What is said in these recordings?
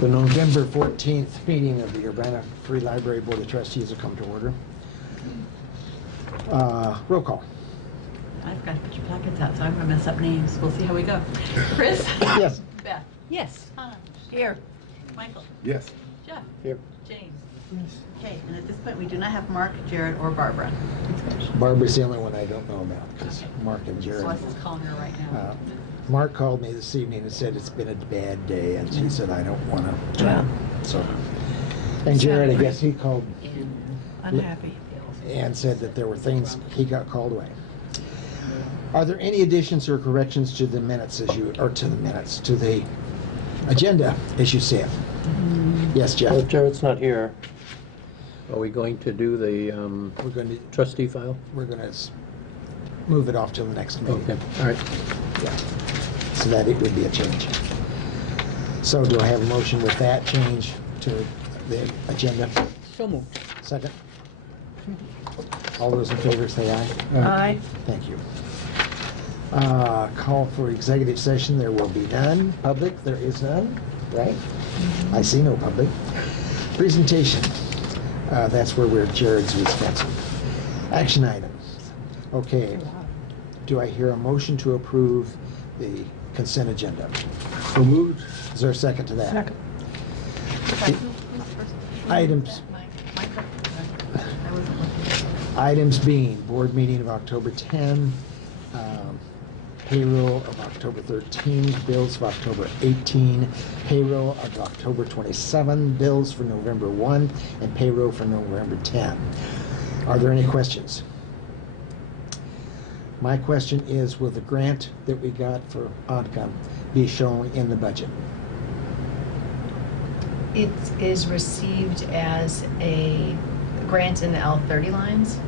The November 14th meeting of the Urbana Free Library Board of Trustees will come to order. Roll call. I've got to put your placards out, so I'm going to mess up names. We'll see how we go. Chris? Yes. Beth? Yes. Tom? Here. Michael? Yes. Jeff? Here. James? Okay, and at this point, we do not have Mark, Jared, or Barbara. Barbara's the only one I don't know about, because Mark and Jared. So I was calling her right now. Mark called me this evening and said it's been a bad day, and she said, I don't want to try. Yeah. So, and Jared, I guess he called Unhappy. and said that there were things, he got called away. Are there any additions or corrections to the minutes to the agenda as you see it? Yes, Jeff? Well, Jared's not here. Are we going to do the We're going to trustee file? move it off till the next meeting. Okay, all right. Yeah. So that it would be a change. So do I have a motion with that change to the agenda? So moved. Second? All those in favor say aye. Aye. Thank you. Call for executive session, there will be none. Public, there is none, right? I see no public. Presentation, that's where Jared's Wisconsin. Action items. Okay, do I hear a motion to approve the consent agenda? So moved. Is there a second to that? Second. Items. I wasn't looking. Items being board meeting of October 10, payroll of October 13, bills of October 18, payroll of October 27, bills for November 1, and payroll for November 10. Are there any questions? My question is, will the grant that we got for Oncom be shown in the budget? It is received as a grant in the L30 lines,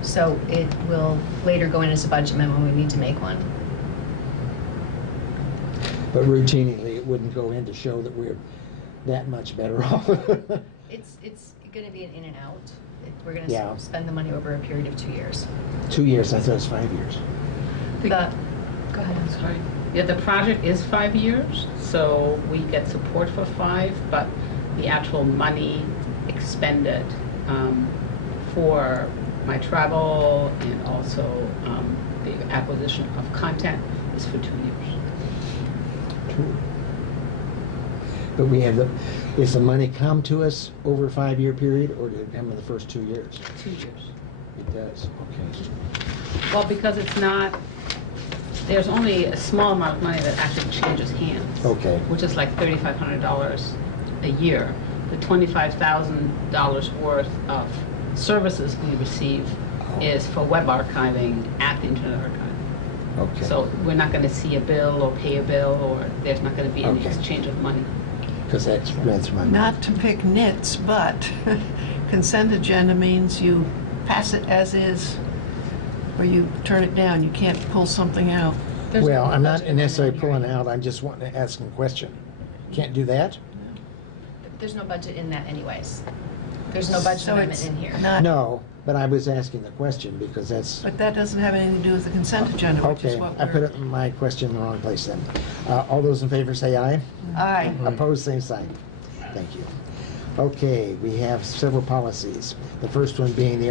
so it will later go in as a budget memo when we need to make one. But routinely, it wouldn't go in to show that we're that much better off. It's going to be an in and out. We're going Yeah. to spend the money over a period of 2 years. 2 years, I thought it was 5 years. Go ahead. I'm sorry. Yeah, the project is 5 years, so we get support for 5, but the actual money expended for my travel and also the acquisition of content is for 2 years. True. But we have is the money come to us over a 5-year period, or did it come in the first 2 years? 2 years. It does, okay. Well, because it's not, there's only a small amount of money that actually changes hands. Okay. Which is like $3,500 a year. The $25,000 worth of services we receive is for web archiving at the Internet Archive. Okay. So we're not going to see a bill or pay a bill, or there's not going to be any Okay. exchange of money. Because that's ran through my mind. Not to pick nits, but consent agenda means you pass it as is, or you turn it down. You can't pull something out. Well, I'm not necessarily pulling out, I'm just wanting to ask a question. Can't do that? There's no budget in that anyways. There's no budget So amendment it's in here. not, No, but I was asking the question because that's... but that doesn't have anything to do with the consent agenda, which is Okay, what I put we're... my question in the wrong place then. All those in favor say aye. Aye. Opposed, same sign. Thank you. Okay, we have several policies. The first one being the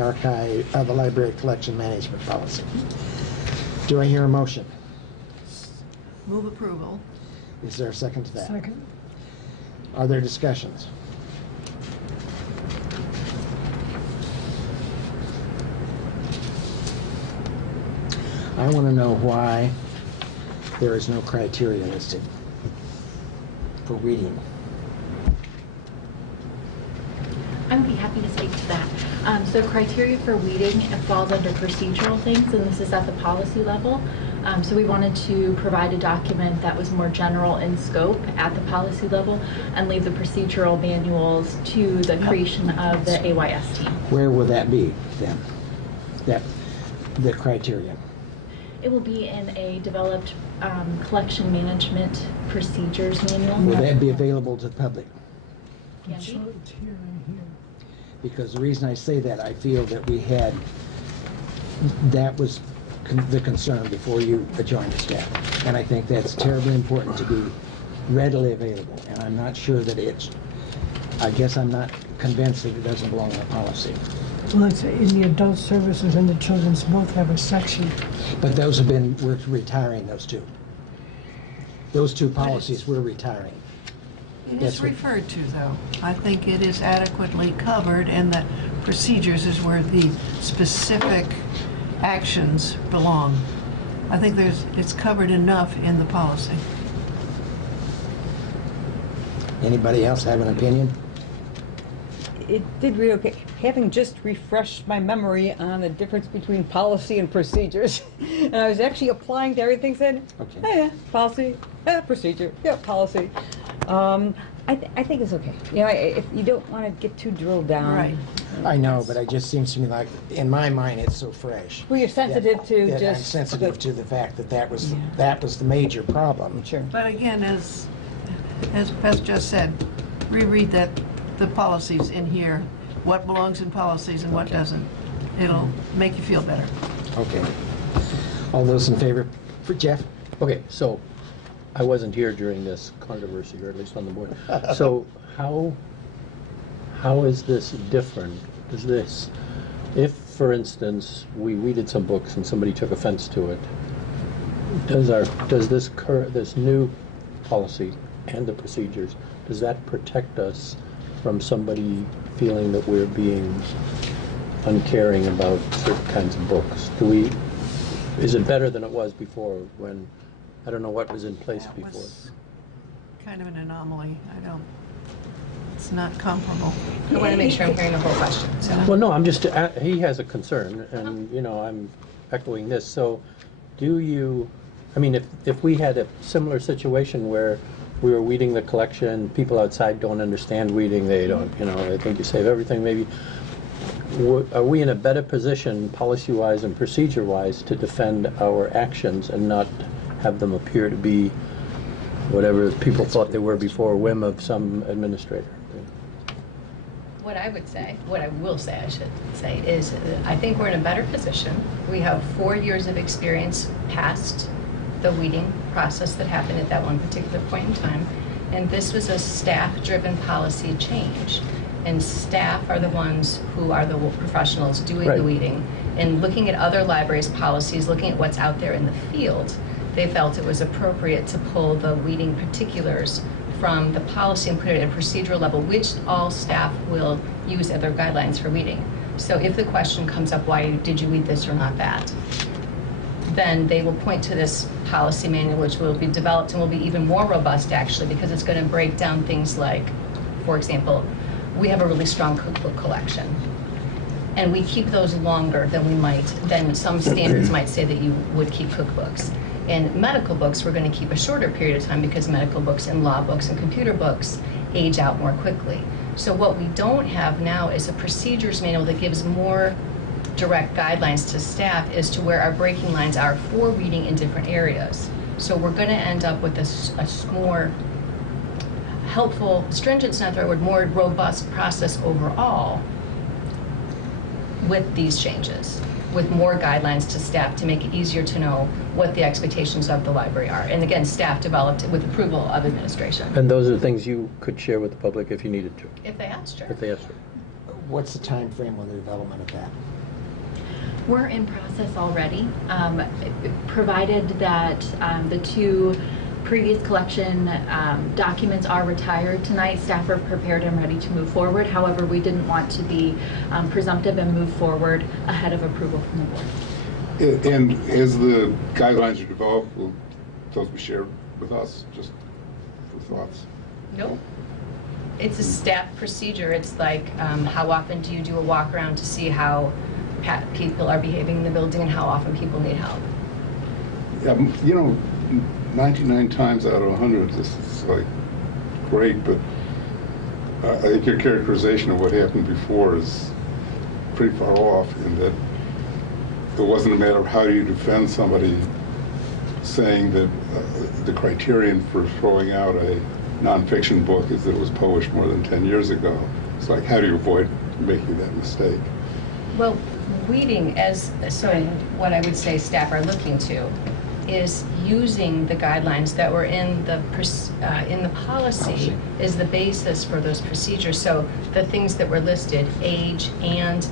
the library collection management policy. Do I hear a motion? Move approval. Is there a second to that? Second. Are there discussions? I want to know why there is no criteria listed for reading. I would be happy to speak to that. So criteria for weeding, it falls under procedural things, and this is at the policy level. So we wanted to provide a document that was more general in scope at the policy level and leave the procedural manuals to the creation of the AYS team. Where will that be then? The criteria? It will be in a developed collection management procedures manual. Will that be available to the public? Can be. Because the reason I say that, I feel that that was the concern before you joined the staff. And I think that's terribly important to be readily available, and I'm not sure that I guess I'm not convinced that it doesn't belong in a policy. Well, it's in the adult services and the children's both have a section. But we're retiring those two. Those two policies we're retiring. It That's is what- referred to, though. I think it is adequately covered, and the procedures is where the specific actions belong. I think it's covered enough in the policy. Anybody else have an opinion? It did read okay. Having just refreshed my memory on the difference between policy and procedures, and I was actually applying to everything, said, Okay. oh yeah, policy, procedure, yeah, policy. I think it's okay. You know, if you don't want to get too drilled down. Right. I know, but it just seems to me like, in my mind, it's so fresh. Well, you're sensitive to that I'm just. sensitive to the fact that was the major problem. Sure. But again, as just said, reread the policies in here, what belongs in policies and what doesn't. It'll make you feel better. Okay. All those in favor for Jeff? Okay, so I wasn't here during this controversy, or at least on the board. So how is this different? Is this, if, for instance, we did some books and somebody took offense to it, does this new policy and the procedures, does that protect us from somebody feeling that we're being uncaring about certain kinds of books? Is it better than it was before, when, I don't know what was in place That before? was kind of an anomaly. It's not comparable. I want to make sure I'm hearing the whole question, so. Well, no, I'm just, he has a concern, and, I'm echoing this, so if we had a similar situation where we were weeding the collection, people outside don't understand weeding, they don't, they think you save everything, maybe, are we in a better position, policy-wise and procedure-wise, to defend our actions and not have them appear to be whatever people thought they were before, a whim of some administrator? What I will say, I should say, is I think we're in a better position. We have 4 years of experience past the weeding process that happened at that one particular point in time. And this was a staff-driven policy change. And staff are the ones who are the professionals doing Right. the weeding. And looking at other libraries' policies, looking at what's out there in the field, they felt it was appropriate to pull the weeding particulars from the policy and put it at a procedural level, which all staff will use as their guidelines for weeding. So if the question comes up, why did you weed this or not that? Then they will point to this policy manual, which will be developed and will be even more robust, actually, because it's going to break down things like, for example, we have a really strong cookbook collection. And we keep those longer than some standards might say that you would keep cookbooks. In medical books, we're going to keep a shorter period of time because medical books and law books and computer books age out more quickly. So what we don't have now is a procedures manual that gives more direct guidelines to staff as to where our breaking lines are for reading in different areas. So we're going to end up with a more helpful, stringent's not the right word, more robust process overall with these changes, with more guidelines to staff to make it easier to know what the expectations of the library are. And again, staff developed with approval of administration. And those are things you could share with the public if you needed to, If they asked, sure. if they asked for. What's the time frame on the development of that? We're in process already, provided that the 2 previous collection documents are retired tonight. Staff are prepared and ready to move forward. However, we didn't want to be presumptive and move forward ahead of approval from the board. And as the guidelines are developed, will those be shared with us, just for thoughts? Nope. It's a staff procedure. It's like, how often do you do a walk around to see how people are behaving in the building and how often people need help? 99 times out of 100, this is like great, but I think your characterization of what happened before is pretty far off, in that it wasn't a matter of how do you defend somebody saying that the criterion for throwing out a nonfiction book is that it was published more than 10 years ago. It's like, how do you avoid making that mistake? Well, weeding, so what I would say staff are looking to is using the guidelines that were in the policy is the basis for those procedures. So the things that were listed, age and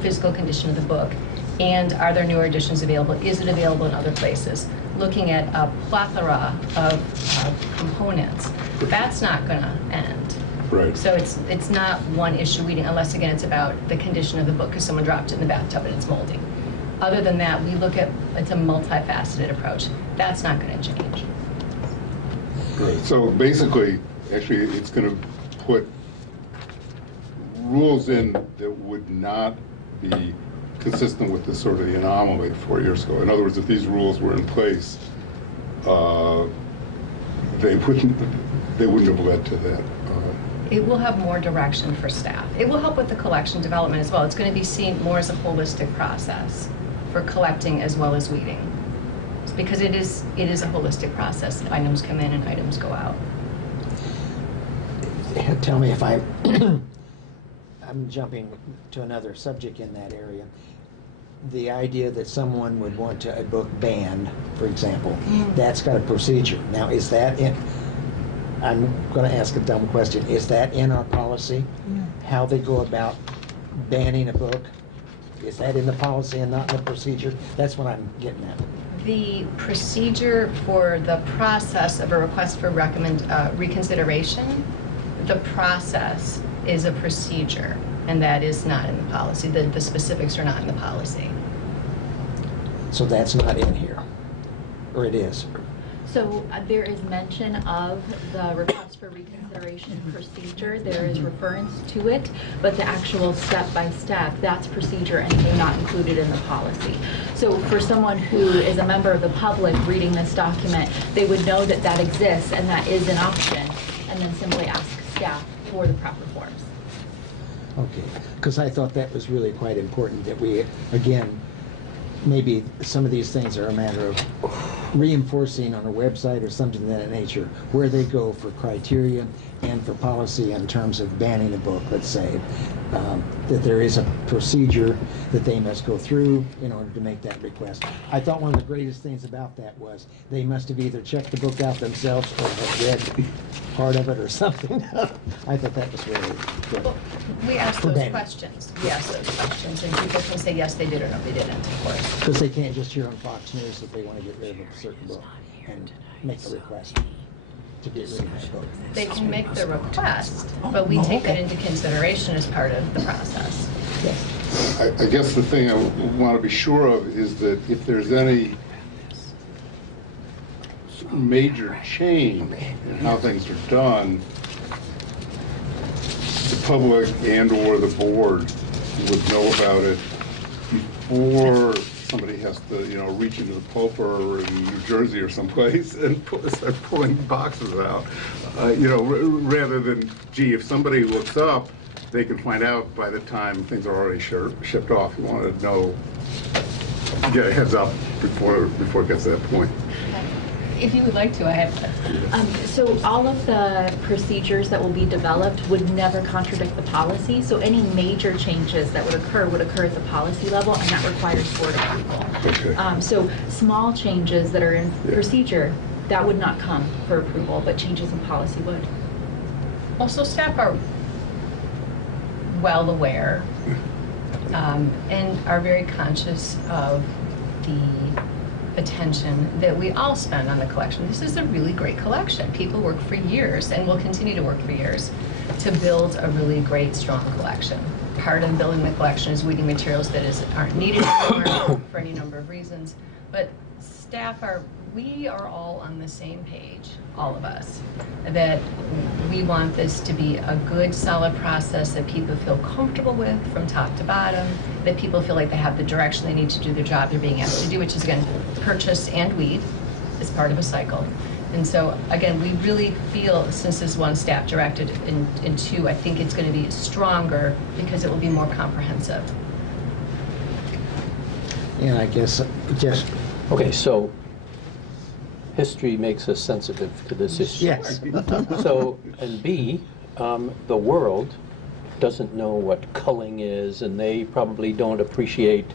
physical condition of the book, and are there newer editions available? Is it available in other places? Looking at a plethora of components, that's not going to end. Right. So it's not one issue weeding, unless again it's about the condition of the book because someone dropped it in the bathtub and it's moldy. Other than that, we look at, it's a multifaceted approach. That's not going to change. Right. So basically, actually, it's going to put rules in that would not be consistent with this sort of the anomaly 4 years ago. In other words, if these rules were in place, they wouldn't have led to that. It will have more direction for staff. It will help with the collection development as well. It's going to be seen more as a holistic process for collecting as well as weeding. It's because it is a holistic process. Items come in and items go out. Tell me if I'm jumping to another subject in that area. The idea that someone would want a book banned, for example, that's got a procedure. Now, is that in? I'm going to ask a dumb question. Is that in our policy? How they go about banning a book? Is that in the policy and not in the procedure? That's what I'm getting at. The procedure for the process of a request for reconsideration, the process is a procedure, and that is not in the policy. The specifics are not in the policy. So that's not in here, or it is? So there is mention of the request for reconsideration procedure. There is reference to it, but the actual step-by-step, that's procedure and they're not included in the policy. So for someone who is a member of the public reading this document, they would know that that exists and that is an option, and then simply ask staff for the proper forms. Okay, because I thought that was really quite important that we, again, maybe some of these things are a matter of reinforcing on a website or something of that nature, where they go for criteria and for policy in terms of banning a book, let's say, that there is a procedure that they must go through in order to make that request. I thought one of the greatest things about that was they must have either checked the book out themselves or have read part of it or something. I thought that was really good. Well, we ask For those banning. questions. We ask those questions, and people can say yes, they did, or no, they didn't, of course. Because they can't just hear on Fox News that they want to get rid of a certain book and make a request to get rid of that book. They can make the request, but we take that into consideration as part of the process. I guess the thing I want to be sure of is that if there's any major change in how things are done, the public and/or the board would know about it before somebody has to, reach into the pulper in New Jersey or someplace and start pulling boxes out. Rather than, gee, if somebody looks up, they can find out by the time things are already shipped off. You want to know, get a heads up before it gets to that point. If you would like to, I have. So all of the procedures that will be developed would never contradict the policy. So any major changes that would occur at the policy level, and that requires board approval. Okay. So small changes that are in procedure, that would not come for approval, but changes in policy would. Also, staff are well aware and are very conscious of the attention that we all spend on the collection. This is a really great collection. People work for years and will continue to work for years to build a really great, strong collection. Part of building the collection is weeding materials that aren't needed anymore for any number of reasons. But we are all on the same page, all of us, that we want this to be a good, solid process that people feel comfortable with from top to bottom, that people feel like they have the direction they need to do the job they're being asked to do, which is, again, purchase and weed as part of a cycle. And so, again, we really feel, since this one staff directed in two, I think it's going to be stronger because it will be more comprehensive. And I guess just, Okay, so history makes us sensitive to this issue. yes. So, and B, the world doesn't know what culling is, and they probably don't appreciate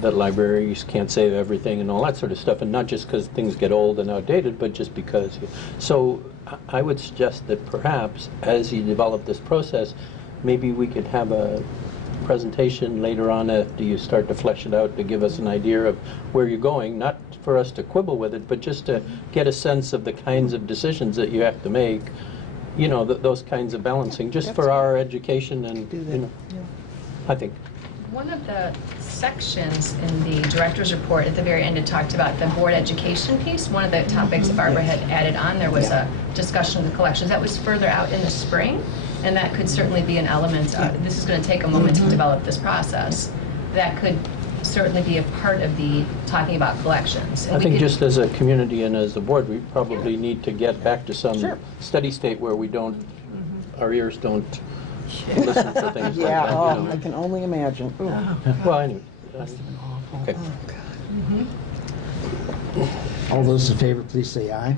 that libraries can't save everything and all that sort of stuff, and not just because things get old and outdated, but just because. So I would suggest that perhaps as you develop this process, maybe we could have a presentation later on after you start to flesh it out to give us an idea of where you're going, not for us to quibble with it, but just to get a sense of the kinds of decisions that you have to make, you know, those kinds of balancing, just for our education and, you know, I think. One of the sections in the director's report at the very end, it talked about the board education piece. One of the topics that Barbara had added on there was a discussion of the collections. That was further out in the spring, and that could certainly be an element. This is going to take a moment to develop this process. That could certainly be a part of the talking about collections. And I we think could- just as a community and as a board, we probably need to get back to some steady state where we don't, our ears don't listen for things like that. Oh, You I know. can only imagine. Ooh. Well, anyway. Okay. All those in favor, please say aye.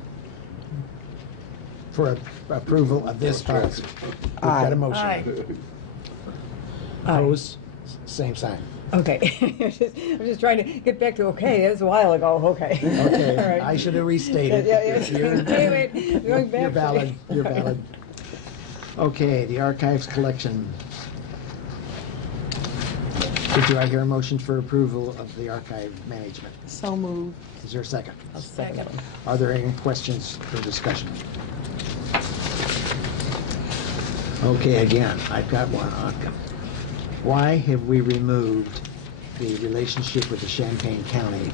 For approval of this policy. We've got a motion. Aye. Opposed? Same sign. Okay. I'm just trying to get back to, okay, that was a while ago, okay. Okay, All right. I should have restated. Yeah. You're- Wait, going back. You're valid, you're valid. Okay, the archives collection. Do I hear a motion for approval of the archive management? So moved. Is there a second? Second. Are there any questions or discussion? Okay, again, I've got one. Why have we removed the relationship with the Champaign County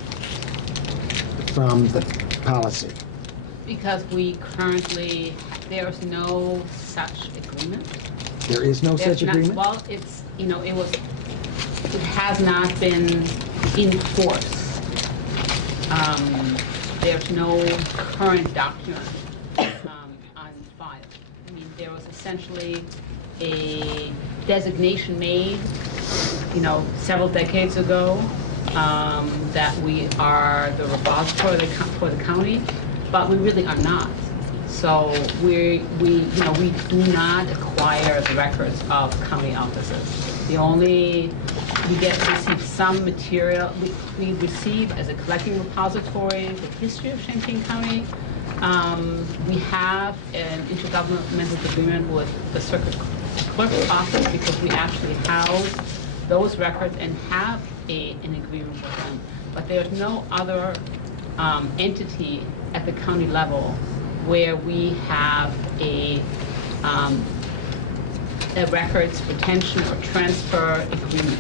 from the policy? Because we currently, there's no such agreement. There is no There's such not- agreement? Well, it's, you know, it has not been in force. There's no current document on file. I mean, there was essentially a designation made, you know, several decades ago, that we are the repository for the county, but we really are not. So we do not acquire the records of county offices. We receive some material, we receive as a collecting repository the history of Champaign County. We have an intergovernmental agreement with the circuit clerk's office because we actually house those records and have an agreement with them. But there's no other entity at the county level where we have a records retention or transfer agreement.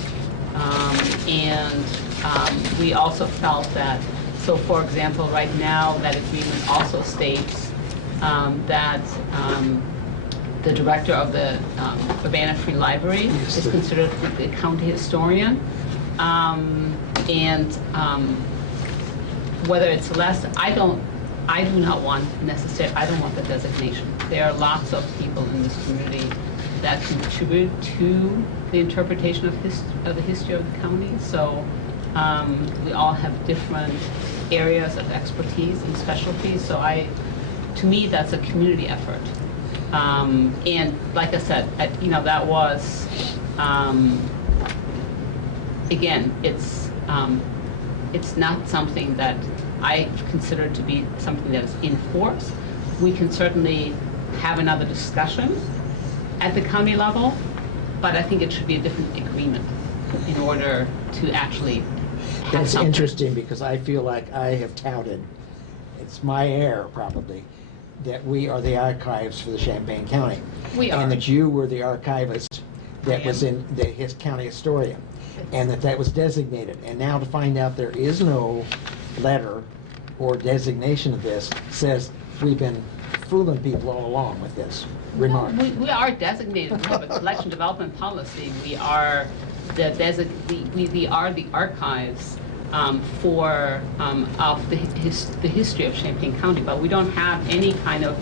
We also felt that, so for example, right now, that agreement also states that the director of the Urbana Free Library is considered the county historian. Whether it's less, I do not want the designation. There are lots of people in this community that contribute to the interpretation of the history of the county. So we all have different areas of expertise and specialties. So to me, that's a community effort. And like I said, that was, again, it's not something that I consider to be something that is in force. We can certainly have another discussion at the county level, but I think it should be a different agreement in order to actually have That's something. interesting because I feel like I have touted, it's my error probably, that we are the archives for the Champaign County. We are. And that you were the archivist that I was am. in his county historian. And that was designated. And now to find out there is no letter or designation of this says we've been fooling people all along with this remark. We are designated. We have a collection development policy. We are we are the archives for of the history of Champaign County, but we don't have any kind of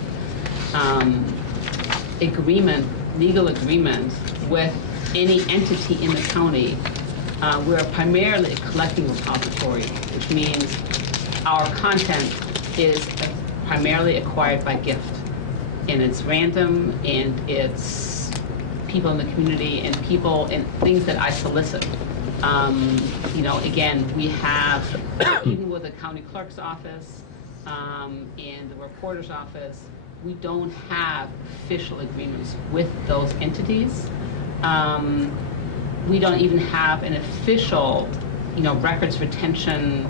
legal agreement with any entity in the county. We're primarily a collecting repository, which means our content is primarily acquired by gift. And it's random, and it's people in the community and people and things that I solicit. Again, we have, even with the county clerk's office and the recorder's office, we don't have official agreements with those entities. We don't even have an official, records retention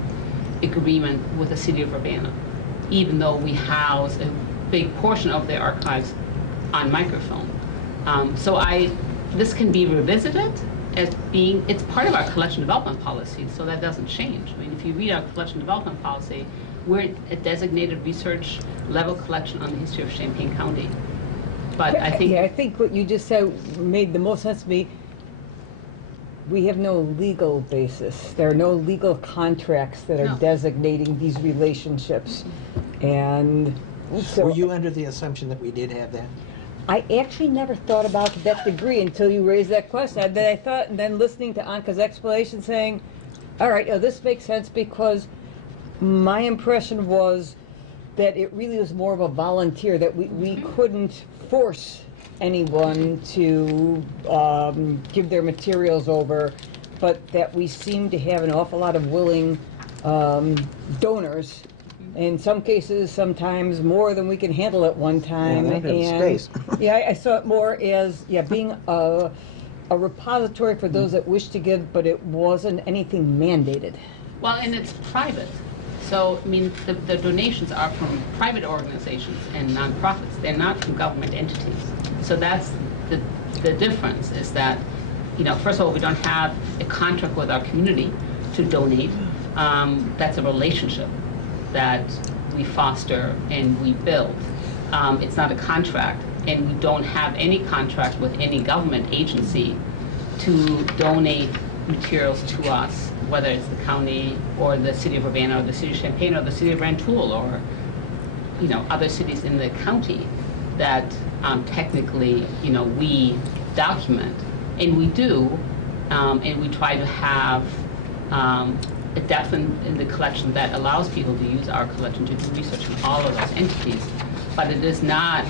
agreement with the city of Urbana, even though we house a big portion of their archives on microfilm. This can be revisited as being, it's part of our collection development policy, so that doesn't change. I mean, if you read our collection development policy, we're a designated research level collection on the history of Champaign County. But I think... Yeah, I think what you just said made the most sense to me. We have no legal basis. There are no legal contracts that are No. designating these relationships. And so Were you under the assumption that we did have that? I actually never thought about that degree until you raised that question. And then I thought, and then listening to Anka's explanation saying, all right, this makes sense, because my impression was that it really was more of a volunteer, that we couldn't force anyone to give their materials over, but that we seem to have an awful lot of willing donors. In some cases, sometimes more than we can handle at one time. Yeah, they don't have the space. Yeah, I saw it more as being a repository for those that wish to give, but it wasn't anything mandated. Well, and it's private. So, I mean, the donations are from private organizations and nonprofits. They're not from government entities. So that's the difference, is that, first of all, we don't have a contract with our community to donate. That's a relationship that we foster and we build. It's not a contract, and we don't have any contract with any government agency to donate materials to us, whether it's the county or the city of Urbana or the city of Champaign or the city of Rantoul or other cities in the county that technically we document, and we do, and we try to have a depth in the collection that allows people to use our collection to do research on all of those entities. But it is not,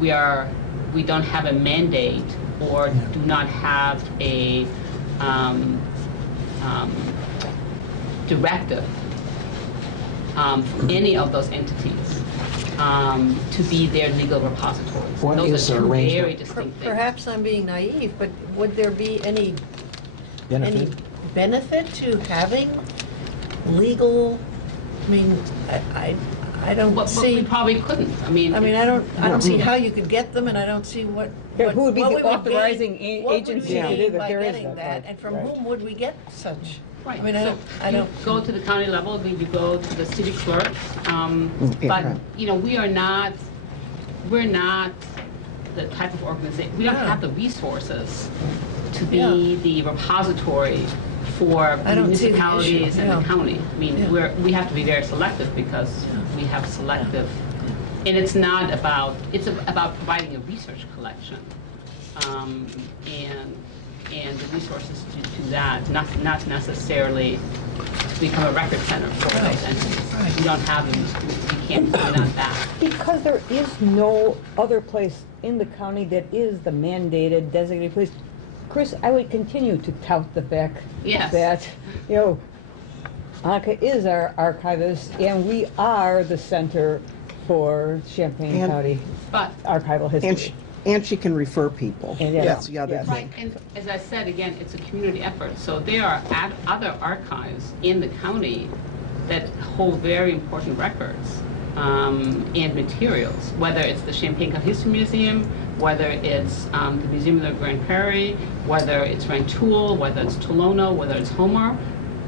we don't have a mandate or do not have a directive from any of those entities to be their legal repositories. What Those is are the two very arrangement? distinct things. Perhaps I'm being naive, but would there be any Benefit? benefit to having legal, I mean, I don't But we see, probably couldn't. I mean, I don't see how you could get them, and I don't see what. Yeah, who would be what the we gain- authorizing agency What to would we do gain that? by There is getting that that, part. and from Right. whom would we get such? right. I mean, So I don't. you go to the county level, then you go to the city clerk. yeah, But, right. we're not the type of organization, we don't No. have the resources to be Yeah. the repository for I don't see the municipalities issue, and the yeah. county. I mean, Yeah. we have to be very selective because we have selective, and it's not about, it's about providing a research collection. And the resources to do that, not necessarily to become a record center for those entities. Right. We don't have them, we can't do it on that. Because there is no other place in the county that is the mandated designated place. Chris, I would continue to tout the fact Yes. that, Anka is our archivist, and we are the center for Champaign And- County But archival history. And she can refer people. And yeah. That's the other Yes. thing. Right, and as I said, again, it's a community effort, so there are other archives in the county that hold very important records and materials, whether it's the Champaign County History Museum, whether it's the Museum of the Grand Prairie, whether it's Rantoul, whether it's Tolono, whether it's Homer.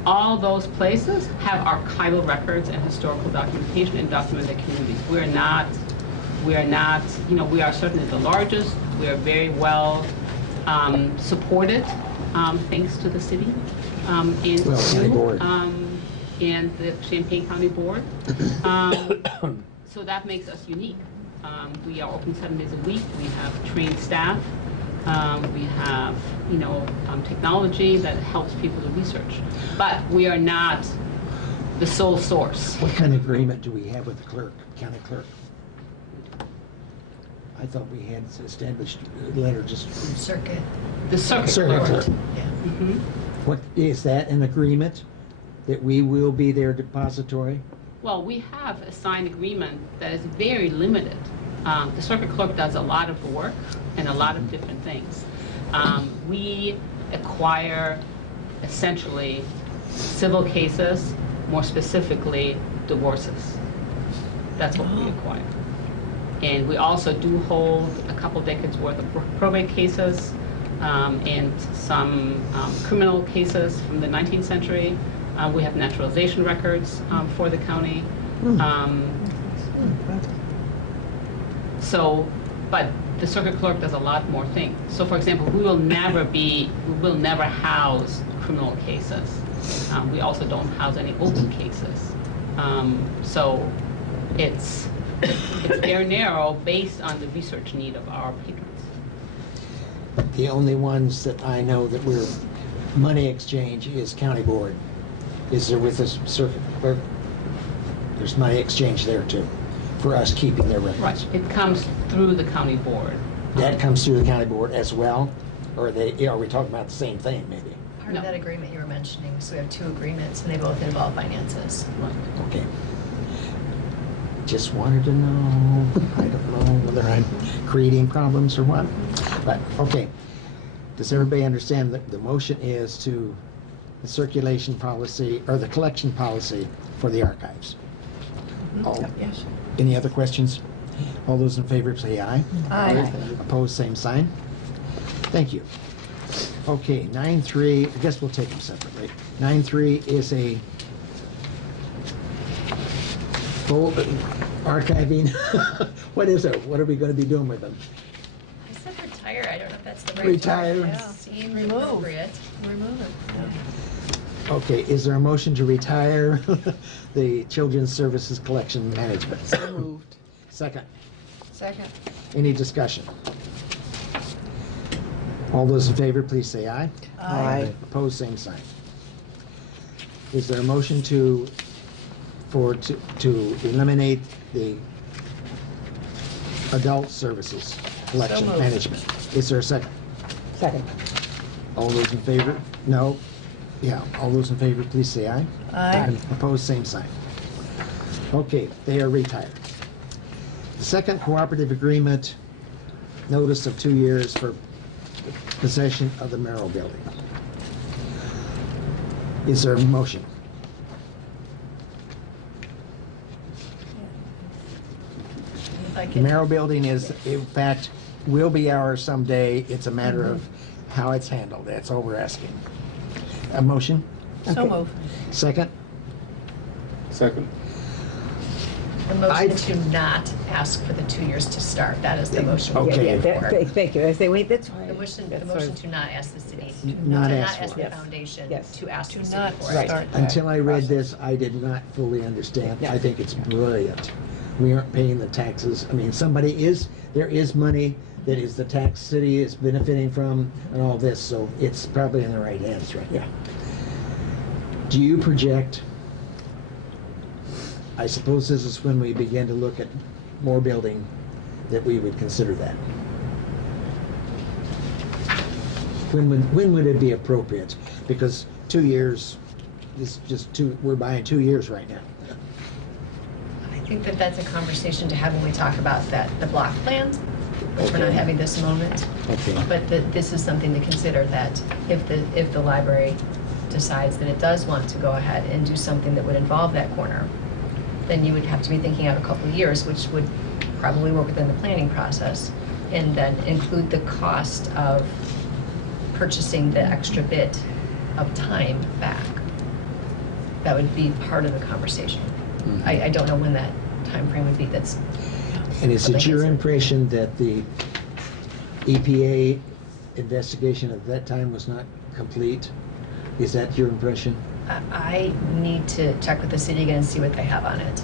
All those places have archival records and historical documentation and document their communities. We are not, we are certainly the largest. We are very well supported, thanks to the city and Well, county board. and the Champaign County Board. So that makes us unique. We are open 7 days a week. We have trained staff. We have, technology that helps people to research. But we are not the sole source. What kind of agreement do we have with the clerk, county clerk? I thought we had established a letter just, Circuit. The circuit Circuit clerk. clerk. Mhm. what, is that an agreement that we will be their depository? Well, we have a signed agreement that is very limited. The circuit clerk does a lot of work and a lot of different things. We acquire essentially civil cases, more specifically divorces. That's what we acquire. And we also do hold a couple decades worth of probate cases and some criminal cases from the 19th century. We have naturalization records for the county. But the circuit clerk does a lot more things. So for example, we will never house criminal cases. We also don't house any open cases. So it's very narrow based on the research need of our patrons. The only ones that I know that we're money exchange is county board. Is there with us circuit clerk? There's money exchange there too, for us keeping their records. It comes through the county board. That comes through the county board as well? Or are we talking about the same thing, maybe? Part of that agreement you were mentioning, so we have two agreements, and they both involve finances. Okay. Just wanted to know. I don't know whether I'm creating problems or what. But, okay. Does everybody understand that the motion is to the circulation policy, or the collection policy for the archives? All- Yes. Any other questions? All those in favor say aye. Aye. Opposed, same sign. Thank you. Okay, 9.3, I guess we'll take them separately. 9.3 is a full archiving. What is it? What are we going to be doing with them? I said retire, I don't know if that's the right Retire. term. Yeah. Seems Remove. appropriate. Remove it. Okay, is there a motion to retire the Children's Services Collection Management? So moved. Second. Second. Any discussion? All those in favor, please say aye. Aye. Opposed, same sign. Is there a motion to eliminate the adult services collection moved. management? Is there a second? Second. All those in favor? No? Yeah, all those in favor, please say aye. Aye. Opposed, same sign. Okay, they are retired. The second cooperative agreement, notice of 2 years for possession of the Merrill Building. Is there a motion? Like The Merrill Building is, in fact, will be ours someday. It's a matter of how it's handled. That's all we're asking. A motion? So moved. Second? Second. The motion to not ask for the 2 years to start, that is the motion. Okay. Yeah, thank you. I say, wait, that's The fine. motion to not ask the city, Not to ask not ask for the it. foundation, Yes. to ask To the city not for start it. that Until I read process. this, I did not fully understand. I think it's brilliant. We aren't paying the taxes. I mean, there is money that is the tax city is benefiting from and all this, so it's probably in the right hands right now. Do you project, I suppose this is when we begin to look at more building, that we would consider that? When would it be appropriate? Because 2 years is just we're buying 2 years right now. I think that that's a conversation to have when we talk about the block plans, which we're not having this moment. Okay. But this is something to consider, that if the library decides that it does want to go ahead and do something that would involve that corner, then you would have to be thinking out a couple of years, which would probably work within the planning process, and then include the cost of purchasing the extra bit of time back. That would be part of the conversation. I don't know when that time frame would be. That's And is it your impression that the EPA investigation at that time was not complete? Is that your impression? I need to check with the city again and see what they have on it.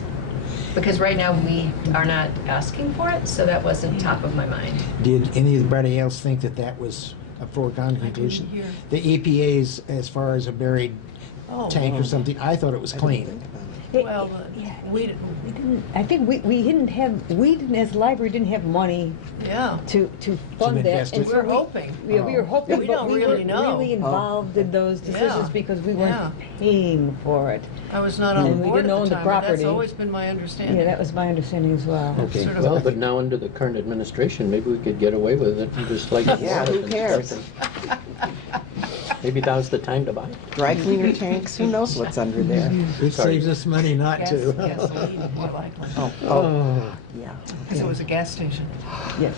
Because right now, we are not asking for it, so that wasn't top of my mind. Did anybody else think that that was a foregone conclusion? hear. The EPA's, as far as a buried Oh, tank or something, I thought it was clean. Well, We didn't, I think we didn't, as a library, didn't have money yeah. to fund that. invest and it? so We're hoping. Yeah, we were hoping, We but don't we really weren't know. really involved in those decisions Yeah. because we weren't paying for it. I was not on the And we board didn't at the own the time, but that's property. always been my understanding. Yeah, that was my understanding as well. Okay. Sort of Well, a- but now under the current administration, maybe we could get away with it and just like. Yeah, who cares? Maybe now's the time to buy it. Dry cleaner tanks, who knows what's under there? It Sorry. saves us money not to. Gasoline, more likely, Oh, Yeah. because it was a gas station. Yes,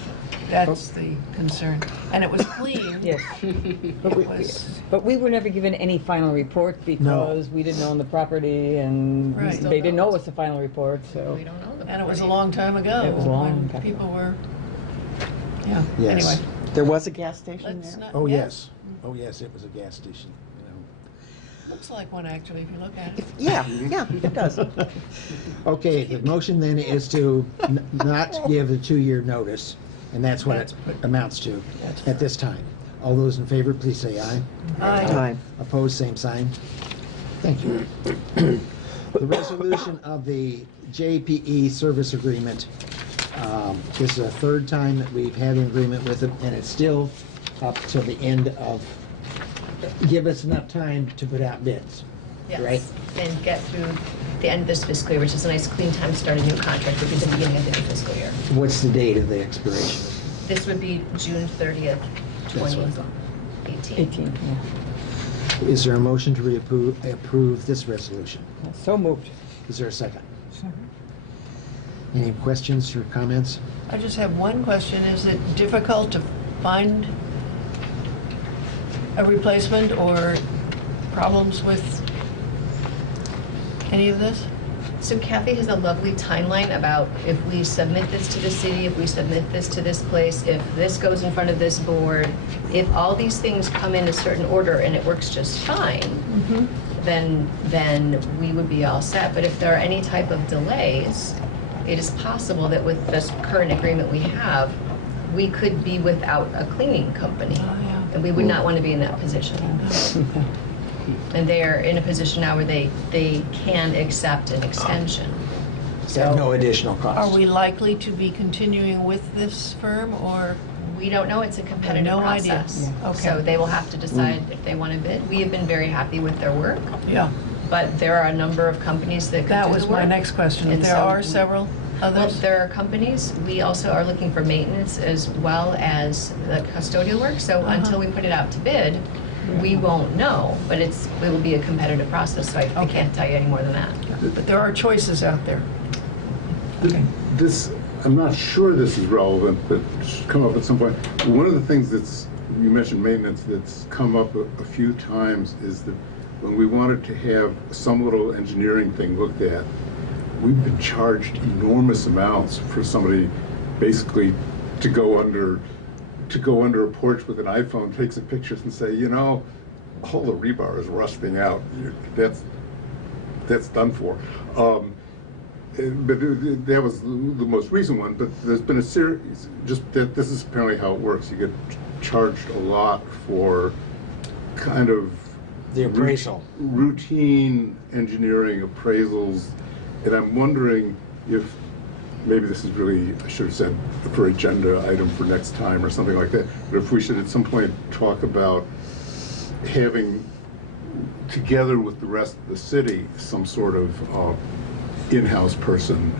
That's the concern. And it was clean. yes. It was, But we were never given any final report because we didn't own the property and Right. they didn't know us the final report, so. We don't know the and it was a property. long time ago. It was a long when time people were, yeah, Yes. anyway. There was a gas station Let's there? not. oh, yeah. yes. Oh, yes, it was a gas station. Looks like one, actually, if you look at it. Yeah, yeah, it does. Okay, the motion then is to not give a 2-year notice, and that's what it amounts to That's at this time. All those in favor, please say aye. Aye. Time. Opposed, same sign. Thank you. The resolution of the JPE service agreement, this is the third time that we've had an agreement with them, and it's still up till the end of, give us enough time to put out bids, right? Yes, and get through the end of this fiscal year, which is a nice clean time to start a new contract, which is the beginning of the new fiscal year. What's the date of the expiration? This would be June 30th, That's what I thought. 2018. 18, yeah. Is there a motion to approve this resolution? So moved. Is there a second? Any questions or comments? I just have one question. Is it difficult to find a replacement or problems with any of this? So Kathy has a lovely timeline about if we submit this to the city, if we submit this to this place, if this goes in front of this board, if all these things come in a certain order and it works just fine, then we would be all set. But if there are any type of delays, it is possible that with this current agreement we have, we could be without a cleaning company. Oh, yeah. And we would not want to be in that position. And they're in a position now where they can accept an extension. At no additional cost. Are we likely to be continuing with this firm, or? We don't know, it's a competitive No idea. process. Yeah. Okay. So they will have to decide if they want to bid. We have been very happy with their work, Yeah, but there are a number of companies that could do that the was my work. next question. And There so are we- several Well, others? there are companies, we also are looking for maintenance as well as the custodial work. So until we put it out to bid, we won't know, but it will be a competitive process, so I can't tell you any more than that. But there are choices out there. This, I'm not sure this is relevant, but it should come up at some point. One of the things that's, you mentioned maintenance, that's come up a few times is that when we wanted to have some little engineering thing looked at, we've been charged enormous amounts for somebody basically to go under a porch with an iPhone, take some pictures and say, you know, all the rebar is rusting out. That's done for. But that was the most recent one, but there's been a series, just that this is apparently how it works. You get charged a lot for kind of The appraisal. routine engineering appraisals, and I'm wondering if maybe this is really, I should have said for agenda item for next time or something like that, but if we should at some point talk about having, together with the rest of the city, some sort of in-house person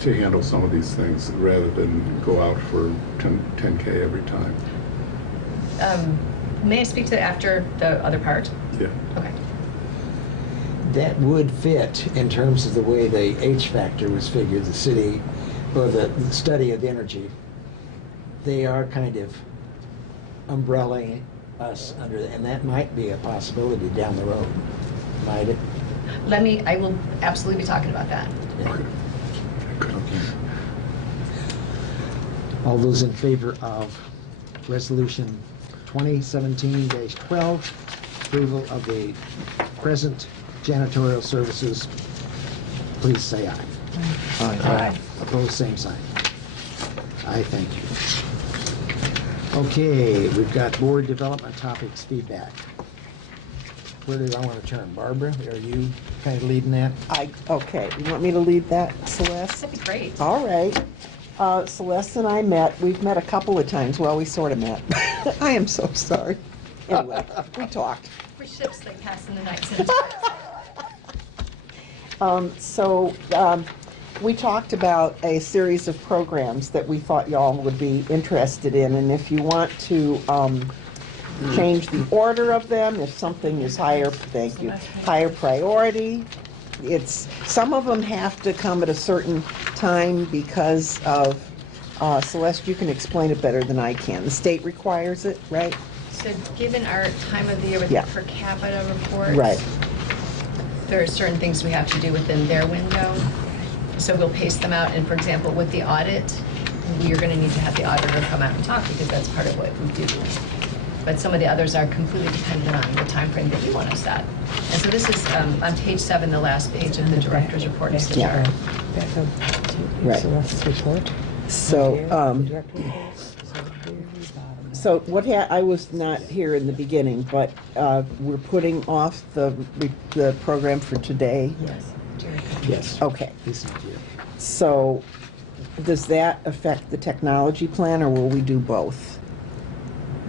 to handle some of these things rather than go out for 10K every time. May I speak to that after the other part? Yeah. Okay. That would fit in terms of the way the H factor was figured, the city, or the study of energy. They are kind of umbrellaing us under, and that might be a possibility down the road, might it? I will absolutely be talking about that. Yeah. Okay. All those in favor of Resolution 2017-12, approval of the present janitorial services, please say aye. Aye. Opposed, same sign. Aye, thank you. Okay, we've got board development topics feedback. Where do I want to turn? Barbara, are you kind of leading that. Okay, you want me to lead that, Celeste? That'd be great. All right. Celeste and I met, we've met a couple of times, well, we sort of met. I am so sorry. Anyway, we talked. We're ships like passing the night. We talked about a series of programs that we thought y'all would be interested in, and if you want to change the order of them, if something is higher, thank you, higher priority, some of them have to come at a certain time because of, Celeste, you can explain it better than I can. The state requires it, right? So given our time of the year with Yeah. the per capita report. Right. There are certain things we have to do within their window. So we'll pace them out. And for example, with the audit, you're going to need to have the auditor come out and talk because that's part of what we do. But some of the others are completely dependent on the time frame that you want to set. And so this is on page 7, the last page of the director's report is the Yeah. chart. Back up to Right. Celeste's report. So, Director report. So very bottom. So I was not here in the beginning, but we're putting off the program for today? Yes. Yes. Okay. This is you. So does that affect the technology plan, or will we do both?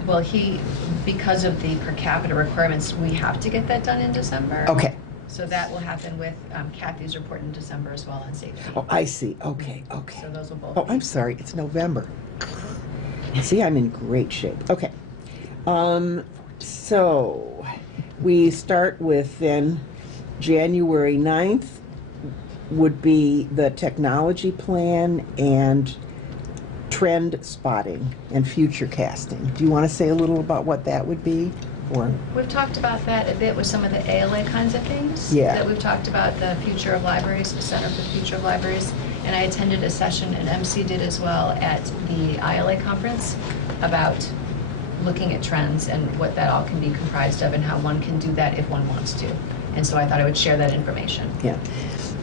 Well, because of the per capita requirements, we have to get that done in December. Okay. So that will happen with Kathy's report in December as well on safety. Oh, I see. Okay, okay. So those will both. Oh, I'm sorry, it's November. See, I'm in great shape. Okay. So we start with then January 9th would be the technology plan and trend spotting and future casting. Do you want to say a little about what that would be? Or We've talked about that a bit with some of the ALA kinds of things. Yeah. That we've talked about the future of libraries, the Center for the Future of Libraries. And I attended a session, and MC did as well, at the ILA conference about looking at trends and what that all can be comprised of and how one can do that if one wants to. And so I thought I would share that information. yeah.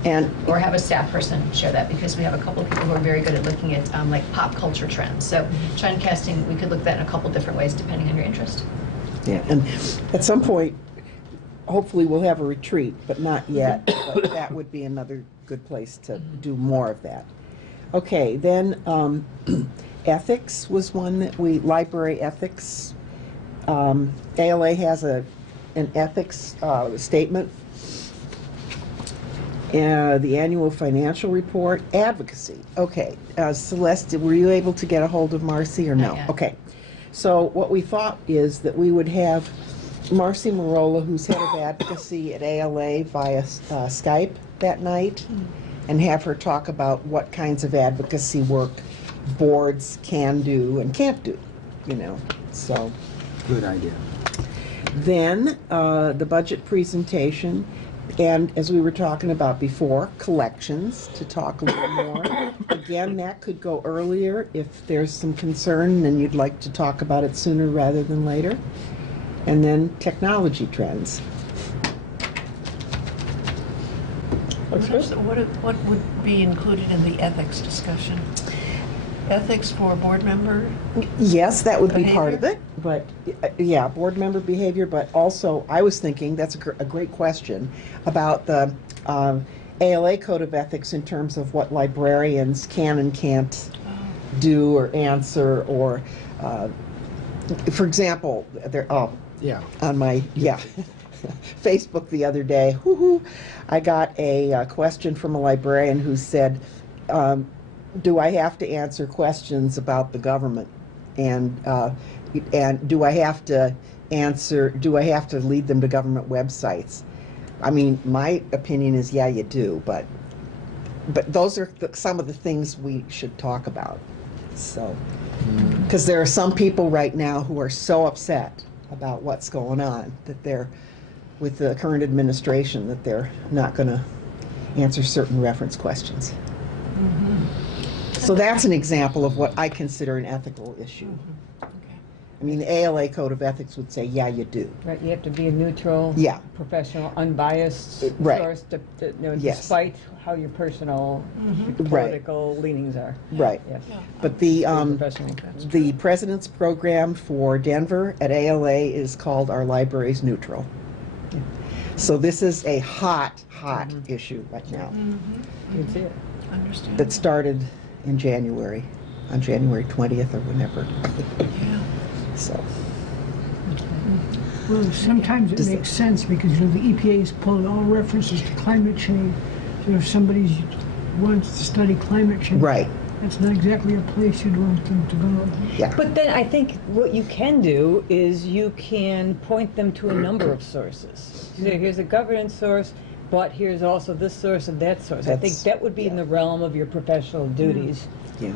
And Or have a staff person share that, because we have a couple of people who are very good at looking at like pop culture trends. So trend casting, we could look at that in a couple different ways depending on your interest. yeah, and at some point, hopefully we'll have a retreat, but not yet. But that would be another good place to do more of that. Okay, then ethics was one that library ethics. ALA has an ethics statement. The annual financial report, advocacy. Okay, Celeste, were you able to get a hold of Marcy or no? Not yet. Okay, so what we thought is that we would have Marcy Marola, who's head of advocacy at ALA, via Skype that night, and have her talk about what kinds of advocacy work boards can do and can't do, so. Good idea. Then the budget presentation, and as we were talking about before, collections, to talk a little more. Again, that could go earlier if there's some concern and you'd like to talk about it sooner rather than later. And then technology trends. What would be included in the ethics discussion? Ethics for board member? Yes, that would be part of Behavior? it, but, yeah, board member behavior, but also, I was thinking, that's a great question, about the ALA Code of Ethics in terms of what librarians can and can't do or answer, or, for example, Yeah. on my, Facebook the other day, I got a question from a librarian who said, do I have to answer questions about the government? And do I have to lead them to government websites? I mean, my opinion is, yeah, you do, but those are some of the things we should talk about. So, because there are some people right now who are so upset about what's going on, that they're, with the current administration, that they're not going to answer certain reference questions. So that's an example of what I consider an ethical issue. I mean, the ALA Code of Ethics would say, yeah, you do. Right, you have to be a neutral, Yeah. professional, unbiased Right. source, Yes. despite how your personal political leanings are. Right. Yes. But the Professional. president's program for Denver at ALA is called Our Libraries Neutral. So this is a hot Mm-hmm. issue right now. You can see it. Understand. That started in January, on January 20th or whenever. Yeah. So, Well, sometimes it Does makes sense because, you know, the EPA has pulled all references to climate change. So if somebody wants to study climate change, right, that's not exactly a place you'd want them to go. yeah. But then I think what you can do is you can point them to a number of sources. So here's a governance source, but here's also this source and that source. I think That's- that would be in the realm of your professional duties. Yeah.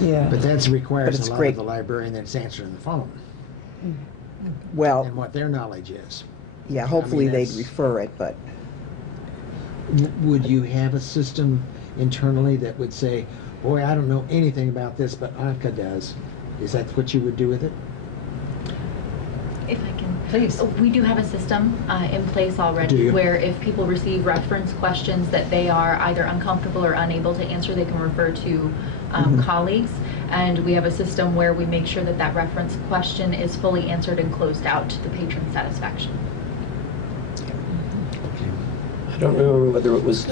Yeah. But that But requires it's a lot great. of the librarian that's answering the phone Well, and what their knowledge is. yeah, hopefully they'd that's- refer it, but Would you have a system internally that would say, boy, I don't know anything about this, but Anka does? Is that what you would do with it? If I can. Please. We do have a system in place Do already you? where if people receive reference questions that they are either uncomfortable or unable to answer, they can refer to colleagues. And we have a system where we make sure that that reference question is fully answered and closed out to the patron's satisfaction. I don't remember whether it was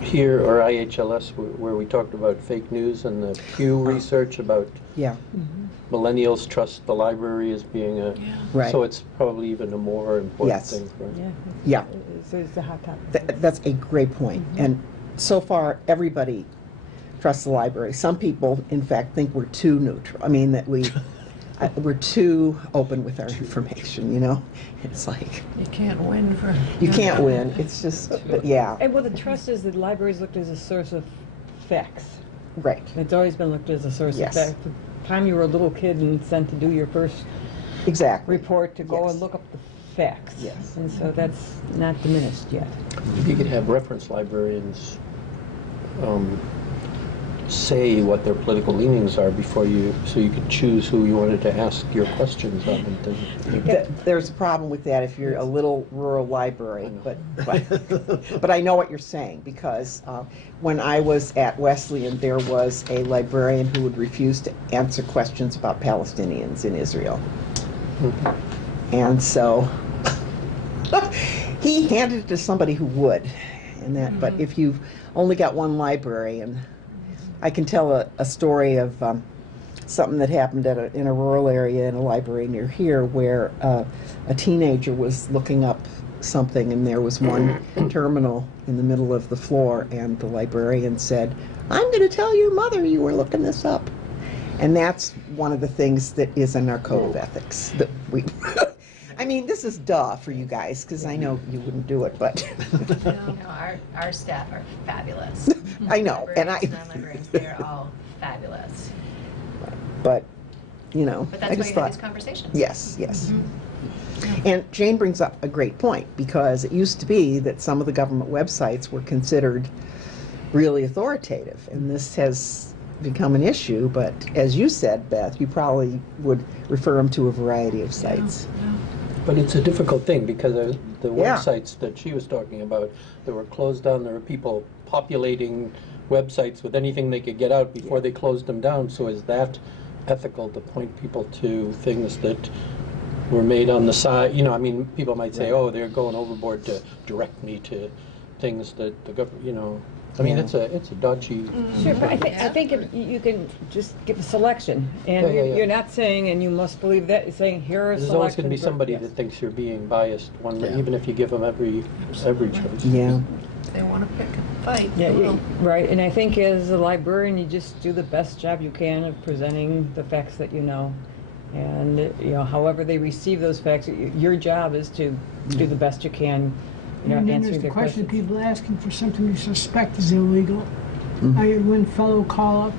here or IHLS where we talked about fake news and the Pew research about yeah, millennials trust the library as being a, right. so it's probably even a more important Yes. thing for. Yeah. Yeah, So it's a hot topic. that's a great point. And so far, everybody trusts the library. Some people, in fact, think we're too neutral. I mean, that we're too open with our information, you know? It's like, You can't win for. you can't win. It's just, but yeah, And well, the trust is that libraries looked as a source of facts. right, It's always been looked as a source Yes. of facts. The time you were a little kid and sent to do your first exactly. report to go Yes. and look up the facts. Yes. And so that's not diminished yet. If you could have reference librarians say what their political leanings are before you, so you could choose who you wanted to ask your questions of and things. There's a problem with that if you're a little rural library, but I know what you're saying, because when I was at Wesleyan, there was a librarian who would refuse to answer questions about Palestinians in Israel. And so he handed it to somebody who would. And that, but if you've only got one librarian, I can tell a story of something that happened in a rural area in a library near here, where a teenager was looking up something, and there was one terminal in the middle of the floor, and the librarian said, "I'm going to tell your mother you were looking this up." And that's one of the things that is in our code of ethics that we. I mean, this is duh for you guys, because I know you wouldn't do it, but No, our staff are fabulous. I know, and Librarians, non-librarians, they're all fabulous. but you know, But I that's why just you have thought, these conversations. yes, yes. And Jane brings up a great point, because it used to be that some of the government websites were considered really authoritative, and this has become an issue. But as you said, Beth, you probably would refer them to a variety of sites. But it's a difficult thing, because the Yeah. websites that she was talking about, that were closed down, there were people populating websites with anything they could get out before they closed them down. So is that ethical to point people to things that were made on the side? You know, I mean, people might say, oh, they're going overboard to direct me to things that the government, you know. I mean, Yeah. it's a dodgy. Sure, but I think if you can just give a selection, and Yeah, yeah, yeah. you're not saying, and you must believe that, you're saying, here are There's always going to be selections of- somebody yes. that thinks you're being biased, Yeah. even if you give them every choice. Yeah. They want to pick a fight. Yeah, they will. right, and I think as a librarian, you just do the best job you can of presenting the facts that you know. And, you know, however they receive those facts, your job is to do the best you can, you know, And then answering there's the their question questions. of people asking for something you suspect is illegal. I had one fellow call up,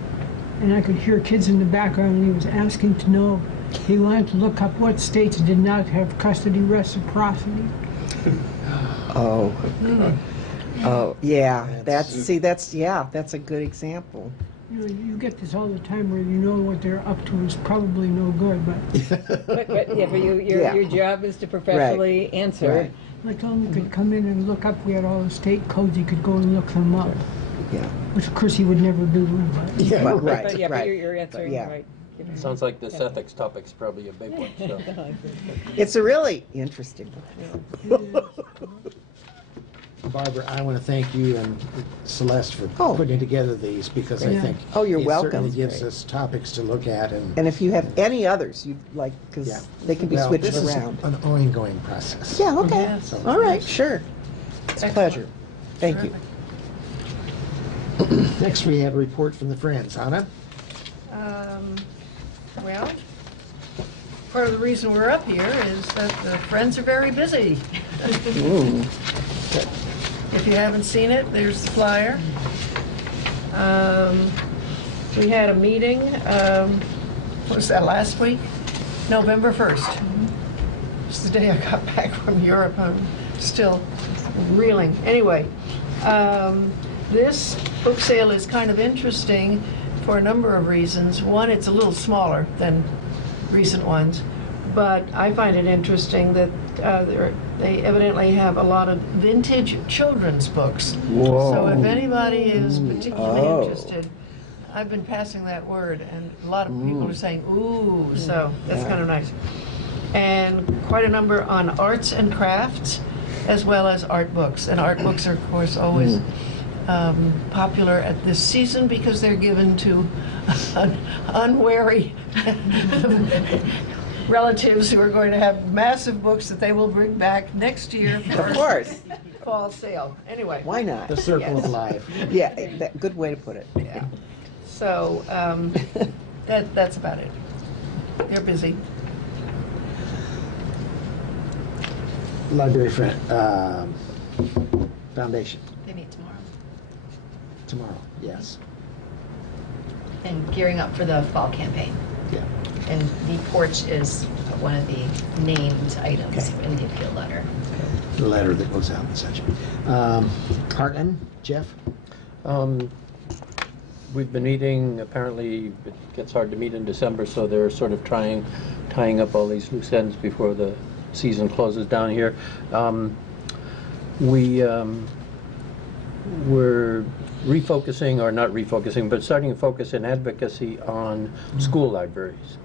and I could hear kids in the background, and he was asking to know, he wanted to look up what states did not have custody reciprocity. Oh. Oh, yeah. That's a good example. You know, you get this all the time where you know what they're up to is probably no good, but But your Yeah. job is to professionally answer. Right. I told him he could come in and look up, we had all the state codes, he could go and look them up, Yeah. which of course he would never do. But Yeah, right, But yeah, but right. you're answering, yeah. right, Sounds like this ethics topic's probably a big one, so. It's a really interesting one. Barbara, I want to thank you and Celeste for Oh. putting together these, because I Yeah. think Oh, you're it welcome. certainly gives Great. us topics to look at, and And if you have any others you'd like, yeah. because they can be Well, switched this is around. an ongoing process. Yeah, okay. Yes. All right, sure. It's a pleasure. Thank you. Next, we have a report from the Friends. Anna? Well, part of the reason we're up here is that the Friends are very busy. If you haven't seen it, there's the flyer. We had a meeting, what was that, last week? November 1st. It's the day I got back from Europe. I'm still reeling. Anyway, this book sale is kind of interesting for a number of reasons. One, it's a little smaller than recent ones, but I find it interesting that they evidently have a lot of vintage children's books. So if anybody is particularly interested, I've been passing that word, and a lot of people are saying, ooh, so that's kind of nice. And quite a number on arts and crafts, as well as art books. And art books are, of course, always popular at this season because they're given to unwary relatives who are going to have massive books that they will bring back next year for Of course. fall sale. Anyway. Why not? The circle of Yes. life. Yeah, good way to put it. Yeah. So that's about it. They're busy. Library Foundation, They meet tomorrow. tomorrow, yes. And gearing up for the fall campaign. Yeah. And the porch is one of the named items Okay. in the appeal letter. The letter that goes out and such. Heartland, Jeff? We've been meeting, apparently it gets hard to meet in December, so they're sort of tying up all these loose ends before the season closes down here. We're refocusing, or not refocusing, but starting to focus in advocacy on school libraries.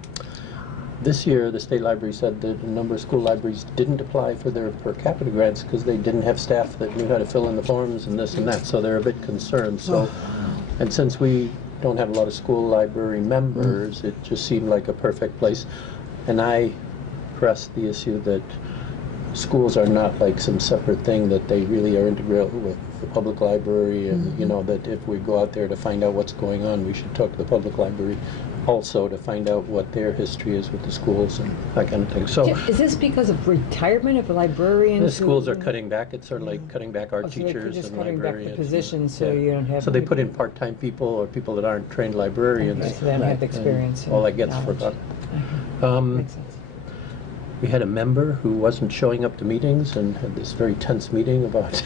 This year, the state library said that a number of school libraries didn't apply for their per capita grants because they didn't have staff that knew how to fill in the forms and this and that, so they're a bit concerned. So, and since we don't have a lot of school library members, it just seemed like a perfect place. And I pressed the issue that schools are not like some separate thing, that they really are integral with the public library, and you know, that if we go out there to find out what's going on, we should talk to the public library also to find out what their history is with the schools and that kind of thing. So Is this because of retirement of librarians? the schools are cutting back. It's sort of like cutting back art Oh, so they're teachers just and cutting back the librarians. positions so you don't have So they people- put in part-time people or people that aren't trained librarians. So they don't have the and experience and all that gets knowledge. forgotten. Makes sense. We had a member who wasn't showing up to meetings and had this very tense meeting about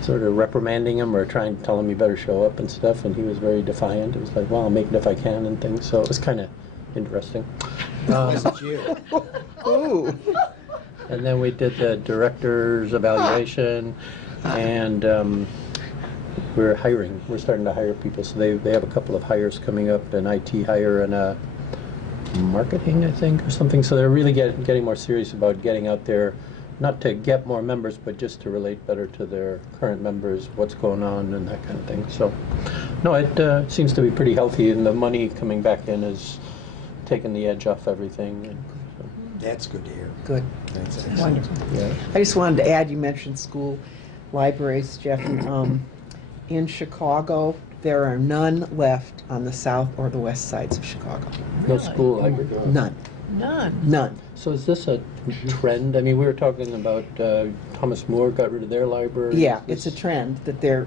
sort of reprimanding him or trying to tell him he better show up and stuff, and he was very defiant. It was like, well, I'll make it if I can and things. So it was kind of interesting. Wasn't you? Ooh. And then we did the director's evaluation, and we're hiring. We're starting to hire people. So they have a couple of hires coming up, an IT hire and a marketing, I think, or something. So they're really getting more serious about getting out there, not to get more members, but just to relate better to their current members, what's going on and that kind of thing. So, no, it seems to be pretty healthy, and the money coming back in is taking the edge off everything. And so, That's good to hear. Good. That's Wonderful. yeah. I just wanted to add, you mentioned school libraries, Jeff. In Chicago, there are none left on the south or the west sides of Chicago. No school library. None. None. None. So is this a trend? I mean, we were talking about Thomas More got rid of their library. Yeah, Is it's a trend that they're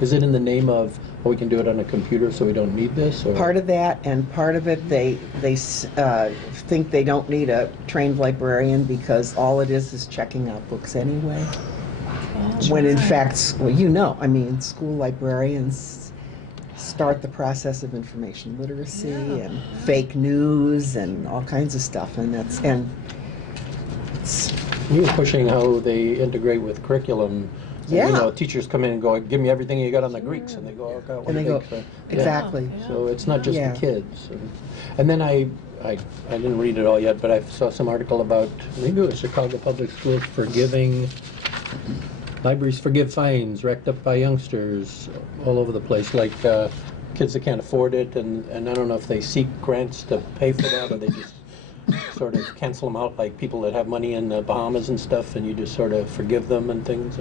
Is it in the name of, oh, we can do it on a computer, so we don't need this? Or? part of that, and part of it they think they don't need a trained librarian because all it is checking out books anyway. When in fact, well, you know, I mean, school librarians start the process of information literacy and fake news and all kinds of stuff, and it's We were pushing how they integrate with curriculum And, you Yeah. know, teachers come in and go, give me everything you got on the Greeks, and they go, oh, God, what And do they you go, think? exactly. So it's not just Yeah. the kids. And then I didn't read it all yet, but I saw some article about, maybe it was Chicago Public Schools forgiving, libraries forgive fines racked up by youngsters all over the place, like kids that can't afford it, and I don't know if they seek grants to pay for that, or they just sort of cancel them out, like people that have money in the Bahamas and stuff, and you just sort of forgive them and things.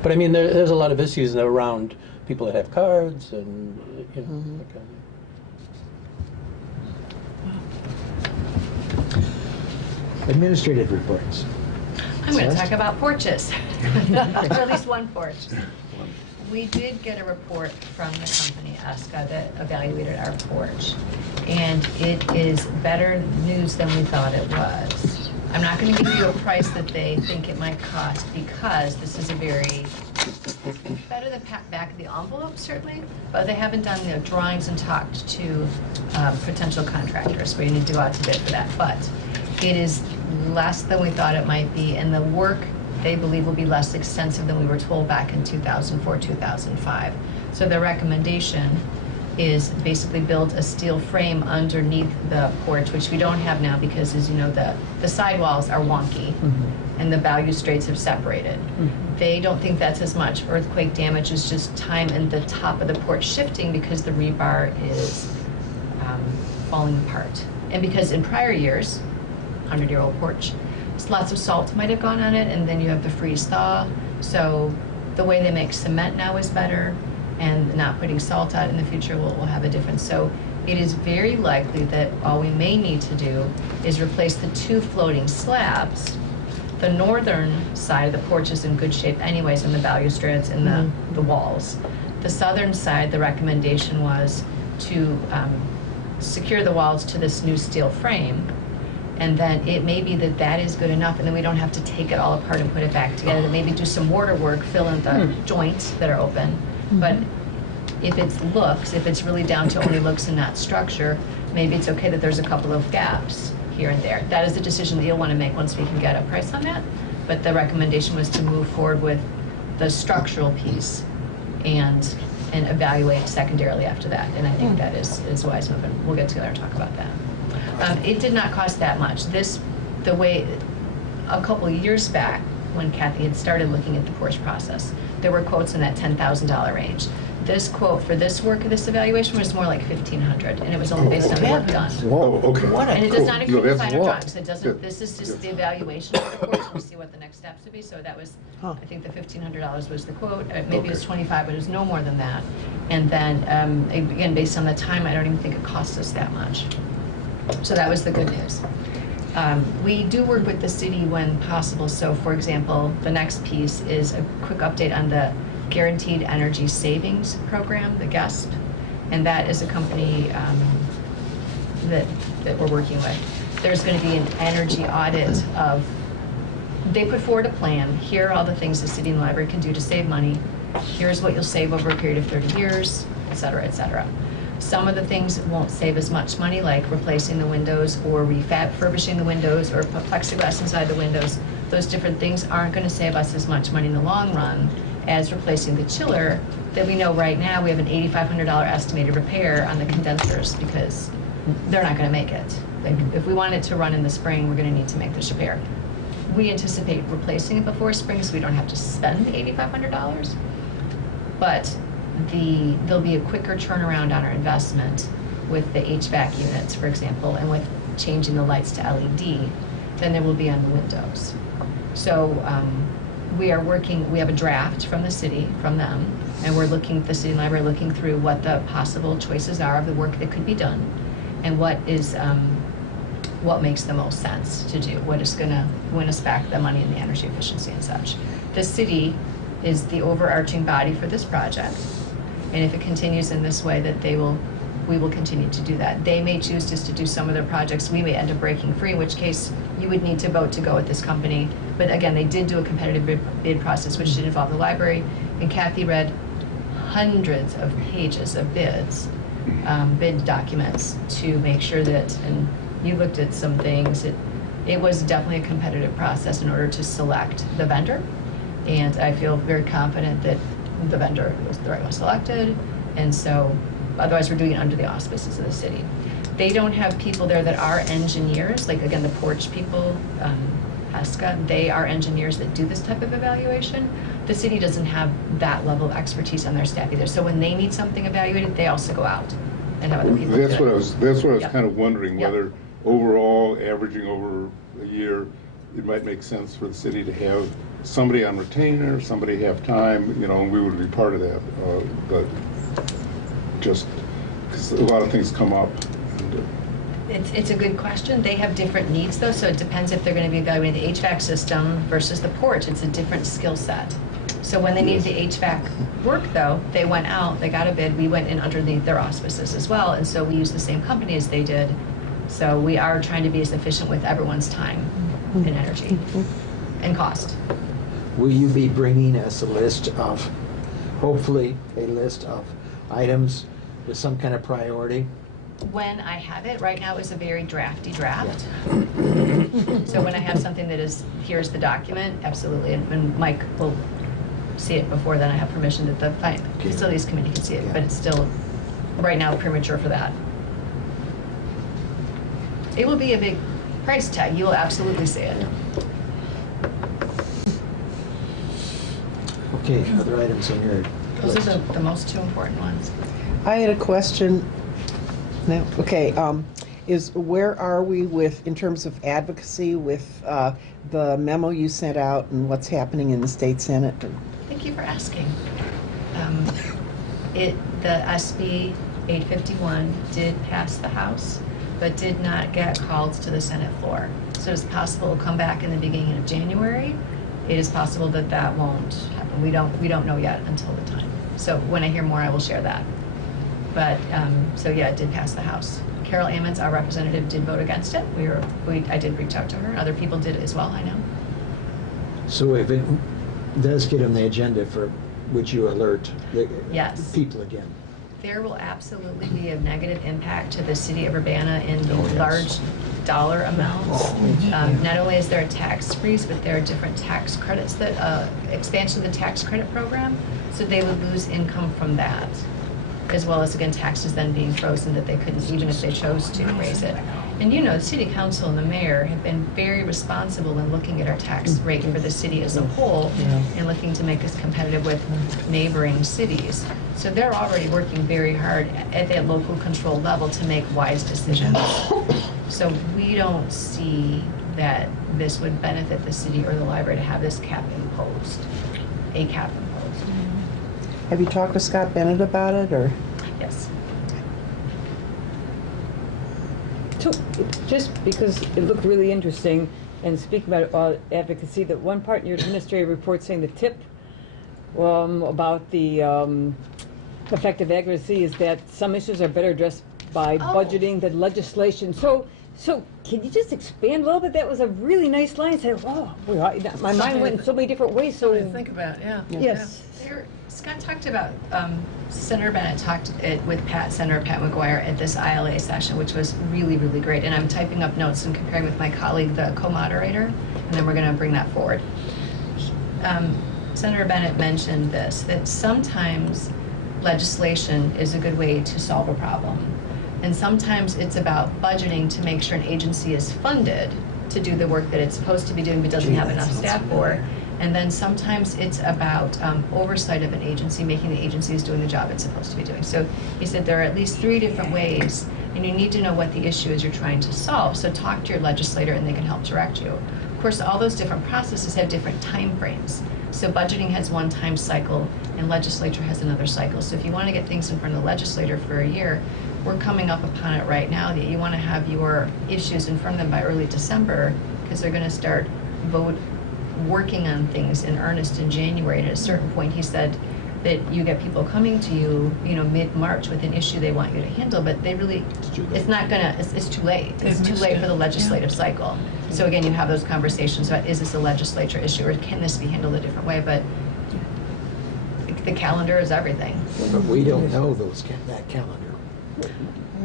But I mean, there's a lot of issues around people that have cards and, you know, that kind of. Administrative reports. I'm going to Celeste? talk about porches, or at least one porch. We did get a report from the company, ESCA, that evaluated our porch, and it is better news than we thought it was. I'm not going to give you a price that they think it might cost, because this is a very, better than back of the envelope, certainly, but they haven't done the drawings and talked to potential contractors. We need to go out to bid for that, but it is less than we thought it might be, and the work they believe will be less extensive than we were told back in 2004, 2005. So the recommendation is basically build a steel frame underneath the porch, which we don't have now because, as you know, the sidewalls are wonky and the balustrades have separated. They don't think that's as much earthquake damage as just time in the top of the porch shifting because the rebar is falling apart. And because in prior years, 100-year-old porch, lots of salt might have gone on it, and then you have the freeze thaw. So the way they make cement now is better, and not putting salt out in the future will have a difference. So it is very likely that all we may need to do is replace the 2 floating slabs. The northern side of the porch is in good shape anyways, in the balustrades and the walls. The southern side, the recommendation was to secure the walls to this new steel frame. And then it may be that that is good enough, and then we don't have to take it all apart and put it back together. Maybe do some mortar work, fill in the joints that are open. But if it's really down to only looks and not structure, maybe it's okay that there's a couple of gaps here and there. That is a decision that you'll want to make once we can get a price on that. But the recommendation was to move forward with the structural piece and evaluate secondarily after that. And I think that is wise move, and we'll get together and talk about that. It did not cost that much. The way, a couple of years back, when Kathy had started looking at the porch process, there were quotes in that $10,000 range. This quote for this work, this evaluation, was more like $1,500, and it was only based on the work done. Oh, okay. And it does not include No, the that's- final drawings. It doesn't, this is just the evaluation of the porch, and we'll see what the next steps would be. So that was, I think the $1,500 was the quote. Maybe it was $25, but it was no more than that. And then, again, based on the time, I don't even think it cost us that much. So that was the good news. We do work with the city when possible. So, for example, the next piece is a quick update on the Guaranteed Energy Savings Program, the GESP, and that is a company that we're working with. There's going to be an energy audit of, they put forward a plan. Here are all the things the city and the library can do to save money. Here's what you'll save over a period of 30 years, et cetera, et cetera. Some of the things won't save as much money, like replacing the windows or refurbishing the windows or put plexiglass inside the windows. Those different things aren't going to save us as much money in the long run as replacing the chiller that we know right now we have an $8,500 estimated repair on the condensers because they're not going to make it. Like, if we want it to run in the spring, we're going to need to make this repair. We anticipate replacing it before spring so we don't have to spend the $8,500, but there'll be a quicker turnaround on our investment with the HVAC units, for example, and with changing the lights to LED than there will be on the windows. So we are working, we have a draft from the city, from them, and we're looking, the city and library, looking through what the possible choices are of the work that could be done and what makes the most sense to do, what is going to win us back the money and the energy efficiency and such. The city is the overarching body for this project. And if it continues in this way, that we will continue to do that. They may choose just to do some of their projects. We may end up breaking free, in which case you would need to vote to go with this company. But again, they did do a competitive bid process, which did involve the library. And Kathy read hundreds of pages of bids, bid documents to make sure that, and you looked at some things, it was definitely a competitive process in order to select the vendor. And I feel very confident that the vendor was the right one selected, and so, otherwise we're doing it under the auspices of the city. They don't have people there that are engineers, like again, the porch people, Heska, they are engineers that do this type of evaluation. The city doesn't have that level of expertise on their staff either, so when they need something evaluated, they also go out and have other people do it. That's what I was Yep. kind of wondering, Yep. whether overall, averaging over a year, it might make sense for the city to have somebody on retainer, somebody have time, you know, and we would be part of that. But just, because a lot of things come up. And, It's a good question. They have different needs though, so it depends if they're going to be evaluating the HVAC system versus the porch. It's a different skill set. So when they needed the HVAC work though, they went out, they got a bid, we went in underneath their auspices as well, and so we used the same company as they did. So we are trying to be as efficient with everyone's time and energy and cost. Will you be bringing us a list of, hopefully, a list of items with some kind of priority? When I have it, right now is a very drafty draft. So when I have something that is, here's the document, absolutely, and Mike will see it before then. I have permission that the facilities committee can see it, but it's still, right now, premature for that. It will be a big price tag. You will absolutely see it. Okay, other items on your Those list? are the most two important ones. I had a question. No, okay, is where are we with, in terms of advocacy with the memo you sent out and what's happening in the state senate? Thank you for asking. The SB 851 did pass the House, but did not get called to the Senate floor. So it's possible it'll come back in the beginning of January. It is possible that that won't happen. We don't know yet until the time. So when I hear more, I will share that. But, so yeah, it did pass the House. Carol Ammons, our representative, did vote against it. I did reach out to her. Other people did as well, I know. So if it does get on the agenda, would you alert the Yes. people again? There will absolutely be a negative impact to the city of Urbana in the large dollar amounts. Not only is there a tax freeze, but there are different tax credits that, expansion of the tax credit program, so they would lose income from that, as well as, again, taxes then being frozen that they couldn't, even if they chose to, raise it. And you know, the city council and the mayor have been very responsible in looking at our tax rate for the city as a whole and looking to make us competitive with neighboring cities. So they're already working very hard at that local control level to make wise decisions. So we don't see that this would benefit the city or the library to have this cap imposed, a cap imposed. Have you talked to Scott Bennett about it, or? Yes. So, just because it looked really interesting, and speaking about advocacy, that one part in your administrative report saying the tip about the effective advocacy is that some issues are better addressed by budgeting than legislation. So can you just expand a little bit? That was a really nice line. I said, wow, my mind went in so many different ways. So Think about, yeah. yes. Scott talked about, Senator Bennett talked with Senator Pat McGuire at this ILA session, which was really, really great. And I'm typing up notes and comparing with my colleague, the co-moderator, and then we're going to bring that forward. Senator Bennett mentioned this, that sometimes legislation is a good way to solve a problem. And sometimes it's about budgeting to make sure an agency is funded to do the work that it's supposed to be doing but doesn't have enough staff for. And then sometimes it's about oversight of an agency, making the agency is doing the job it's supposed to be doing. So he said there are at least 3 different ways, and you need to know what the issue is you're trying to solve. So talk to your legislator and they can help direct you. Of course, all those different processes have different time frames. So budgeting has one time cycle and legislature has another cycle. So if you want to get things in front of the legislator for a year, we're coming up upon it right now that you want to have your issues in front of them by early December, because they're going to start working on things in earnest in January. And at a certain point, he said that you get people coming to you, mid-March with an issue they want you to handle, but they really, it's too late. It's too late for the legislative cycle. So again, you have those conversations about, is this a legislature issue or can this be handled a different way? But the calendar is everything. But we don't know that calendar.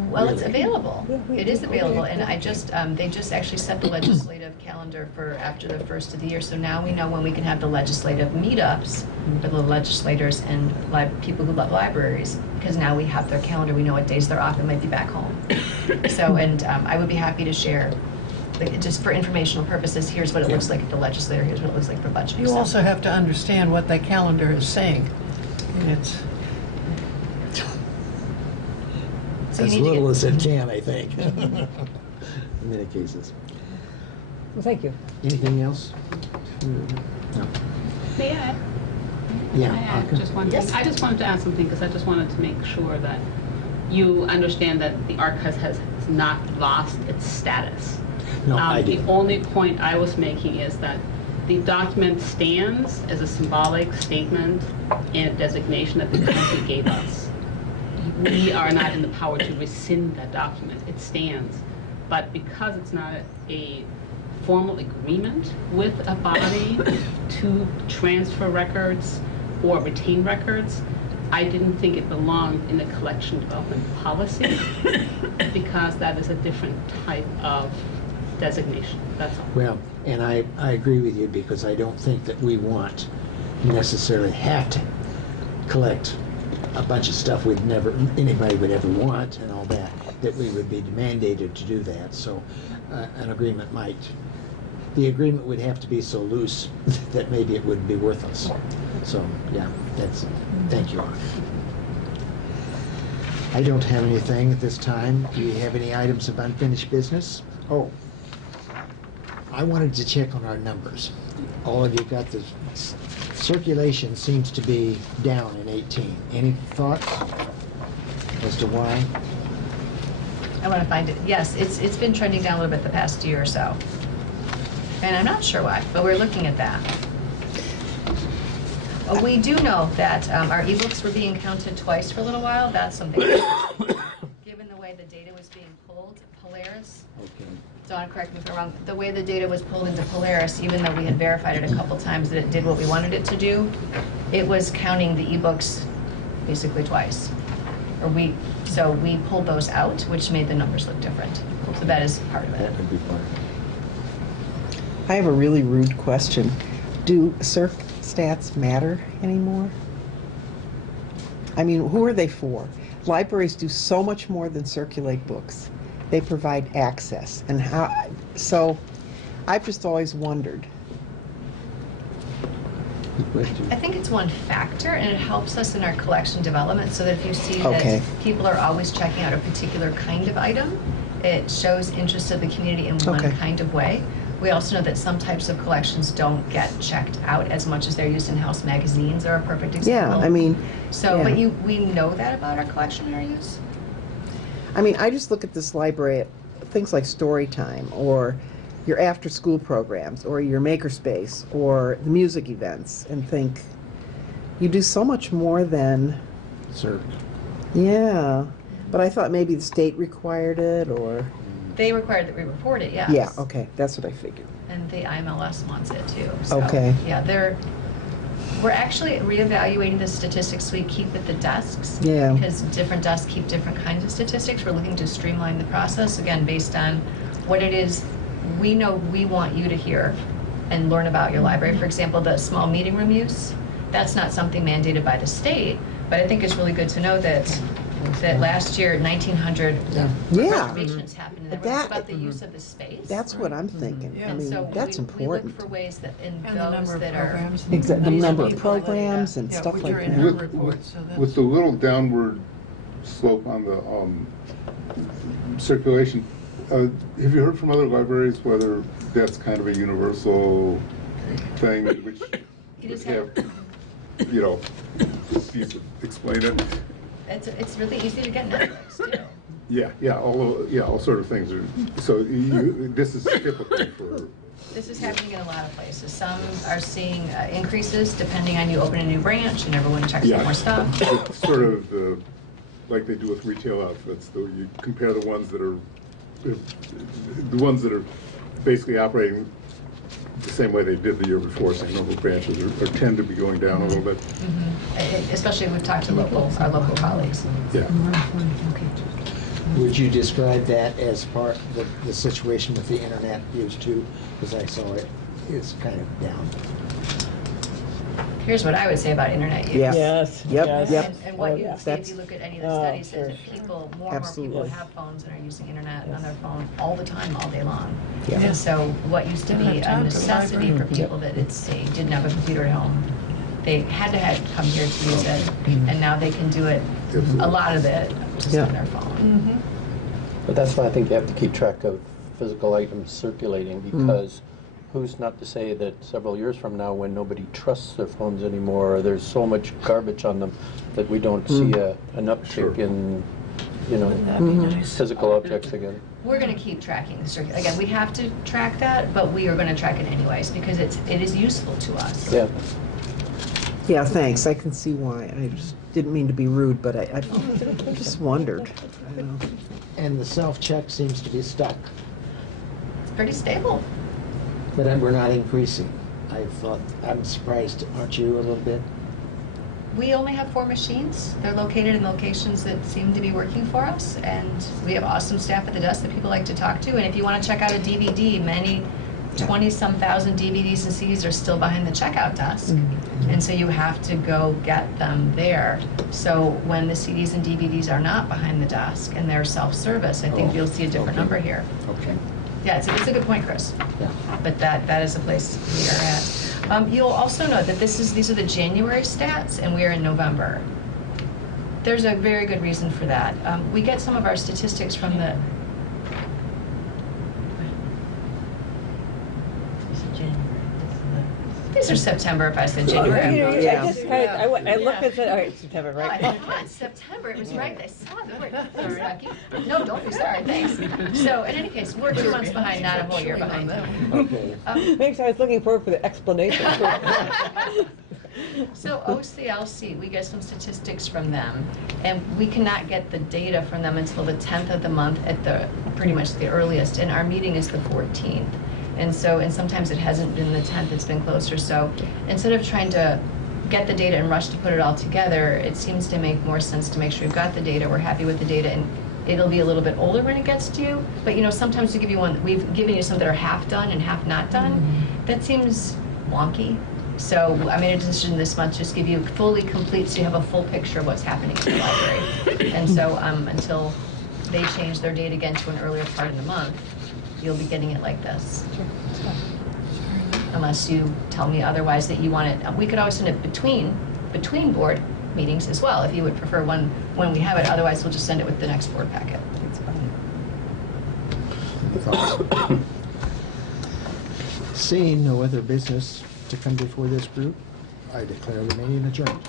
Well, it's available. Yeah, It is okay. available, and I just, they just actually set the legislative calendar for after the first of the year, so now we know when we can have the legislative meetups for the legislators and people who love libraries, because now we have their calendar, we know what days they're off and might be back home. So, and I would be happy to share, like, just for informational purposes, here's what it looks like at the legislator, here's what it looks like for budgeting. You So- also have to understand what that calendar is saying. And it's, So you As need to little get- as it can, I think, in many cases. Well, thank you. Anything else? No. May I add? Yeah. May I add Anka? just one thing? Yes. I just wanted to add something because I just wanted to make sure that you understand that the archives has not lost its status. No, I The do. only point I was making is that the document stands as a symbolic statement and designation that the country gave us. We are not in the power to rescind that document. It stands. But because it's not a formal agreement with a body to transfer records or retain records, I didn't think it belonged in a collection development policy because that is a different type of designation. That's all. Well, and I agree with you because I don't think that we want, necessarily have to collect a bunch of stuff anybody would ever want and all that, that we would be mandated to do that. So an agreement the agreement would have to be so loose that maybe it wouldn't be worthless. So, yeah, thank you. I don't have anything at this time. Do you have any items of unfinished business? Oh, I wanted to check on our numbers. All of you got the circulation seems to be down in 18. Any thoughts as to why? I want to find it. Yes, it's been trending down a little bit the past year or so. And I'm not sure why, but we're looking at that. We do know that our ebooks were being counted twice for a little while. That's something, given the way the data was being pulled, Polaris, Okay. Dawn, correct me if I'm wrong, the way the data was pulled into Polaris, even though we had verified it a couple times that it did what we wanted it to do, it was counting the ebooks basically twice. So we pulled those out, which made the numbers look different. So that is part of it. That could be part of it. I have a really rude question. Do circ stats matter anymore? I mean, who are they for? Libraries do so much more than circulate books. They provide access. And so I've just always wondered. Good question. I think it's one factor, and it helps us in our collection development, so that if you see Okay. that people are always checking out a particular kind of item, it shows interest of the community in one Okay. kind of way. We also know that some types of collections don't get checked out as much as they're used in-house. Magazines are a perfect example. Yeah, I mean, So, yeah. but we know that about our collection and our use? I mean, I just look at this library at things like story time or your after-school programs or your makerspace or the music events and think, you do so much more than, Sir. yeah. But I thought maybe the state required it or, They require that we report it, yes. yeah, okay, that's what I figured. And the IMLS wants it too. So, Okay. Yeah, we're actually reevaluating the statistics we keep at the desks. Yeah. Because different desks keep different kinds of statistics. We're looking to streamline the process, again, based on what it is we know we want you to hear and learn about your library. For example, the small meeting room use, that's not something mandated by the state, but I think it's really good to know that last year, 1,900 Yeah. Yeah. reservations happened in there. But It's that- about the use of the space. That's what I'm thinking. I Yeah. mean, So that's we important. look for ways that in and the those number of that are. programs. Exactly, the These are number of people that, programs and yeah, stuff which like are in that. our With- report, so that's. With the little downward slope on the circulation, have you heard from other libraries whether that's kind of a universal thing, which It is would have, you know, you could explain it? It's really easy to get Netflix too. Yeah, all sort of things are, so this is typical for, This is happening in a lot of places. Some are seeing increases depending on you open a new branch and everyone checks out more stuff. it's sort of like they do with retail outfits, though you compare the ones that are basically operating the same way they did the year before, same number of branches, or tend to be going down a little bit. Especially we've talked to our local colleagues. Yeah. Would you describe that as part of the situation with the internet use too? Because I saw it is kind of down. Here's what I would say about internet use. Yeah. Yes, Yep, yes. yep. And what Oh, you yeah. see if That's- you look at any of the Oh, studies sure, is that sure. people, more and more Absolutely. people have phones and are using internet on their phone all the time, all day long. Yeah. And so what used to Don't be have time a to necessity for library. people that say didn't have a computer at home, they had to come here to use it, and now they can do it, a lot of it, just Yeah. on their phone. But that's why I think you have to keep track of physical items circulating, because who's not to say that several years from now, when nobody trusts their phones anymore, or there's so much garbage on them, that we don't see an uptick in, That'd be nice. physical objects again. We're going to keep tracking the again, we have to track that, but we are going to track it anyways, because it is useful to us. Yeah. Yeah, thanks. I can see why. I just didn't mean to be rude, but I just wondered. I know. And the self-check seems to be stuck, It's pretty stable. but we're not increasing. I thought, I'm surprised, aren't you, a little bit? We only have 4 machines. They're located in locations that seem to be working for us, and we have awesome staff at the desk that people like to talk to. And if you want to check out a DVD, many 20-some thousand DVDs and CDs are still behind the checkout desk. And so you have to go get them there. So when the CDs and DVDs are not behind the desk and they're self-service, I think Oh, you'll see a different okay. number here. Okay. Yeah, it's a good point, Chris. Yeah. But that is the place we are at. You'll also note that these are the January stats, and we are in November. There's a very good reason for that. We get some of our statistics from the. These are September. If I said January, I'm wrong. Yeah. I just kind of, I looked and said, all right, September, Oh, right? come on, September, it was right, I saw the word. Thanks, Becky. No, don't be sorry, thanks. So, in any case, we're 2 months behind, not a whole year behind. Okay. Thanks, I was looking forward for the explanation. So OCLC, we get some statistics from them, and we cannot get the data from them until the 10th of the month at the, pretty much the earliest, and our meeting is the 14th. And sometimes it hasn't been the 10th, it's been closer, so instead of trying to get the data and rush to put it all together, it seems to make more sense to make sure we've got the data, we're happy with the data, and it'll be a little bit older when it gets to you, but sometimes we give you one, we've given you some that are half done and half not done. That seems wonky. So I made a decision this month, just give you fully complete, so you have a full picture of what's happening in the library. And so until they change their date again to an earlier part of the month, you'll be getting it like this. Unless you tell me otherwise that you want it, we could always send it between board meetings as well, if you would prefer one when we have it. Otherwise, we'll just send it with the next board packet. Seeing no other business to come before this group, I declare the meeting adjourned.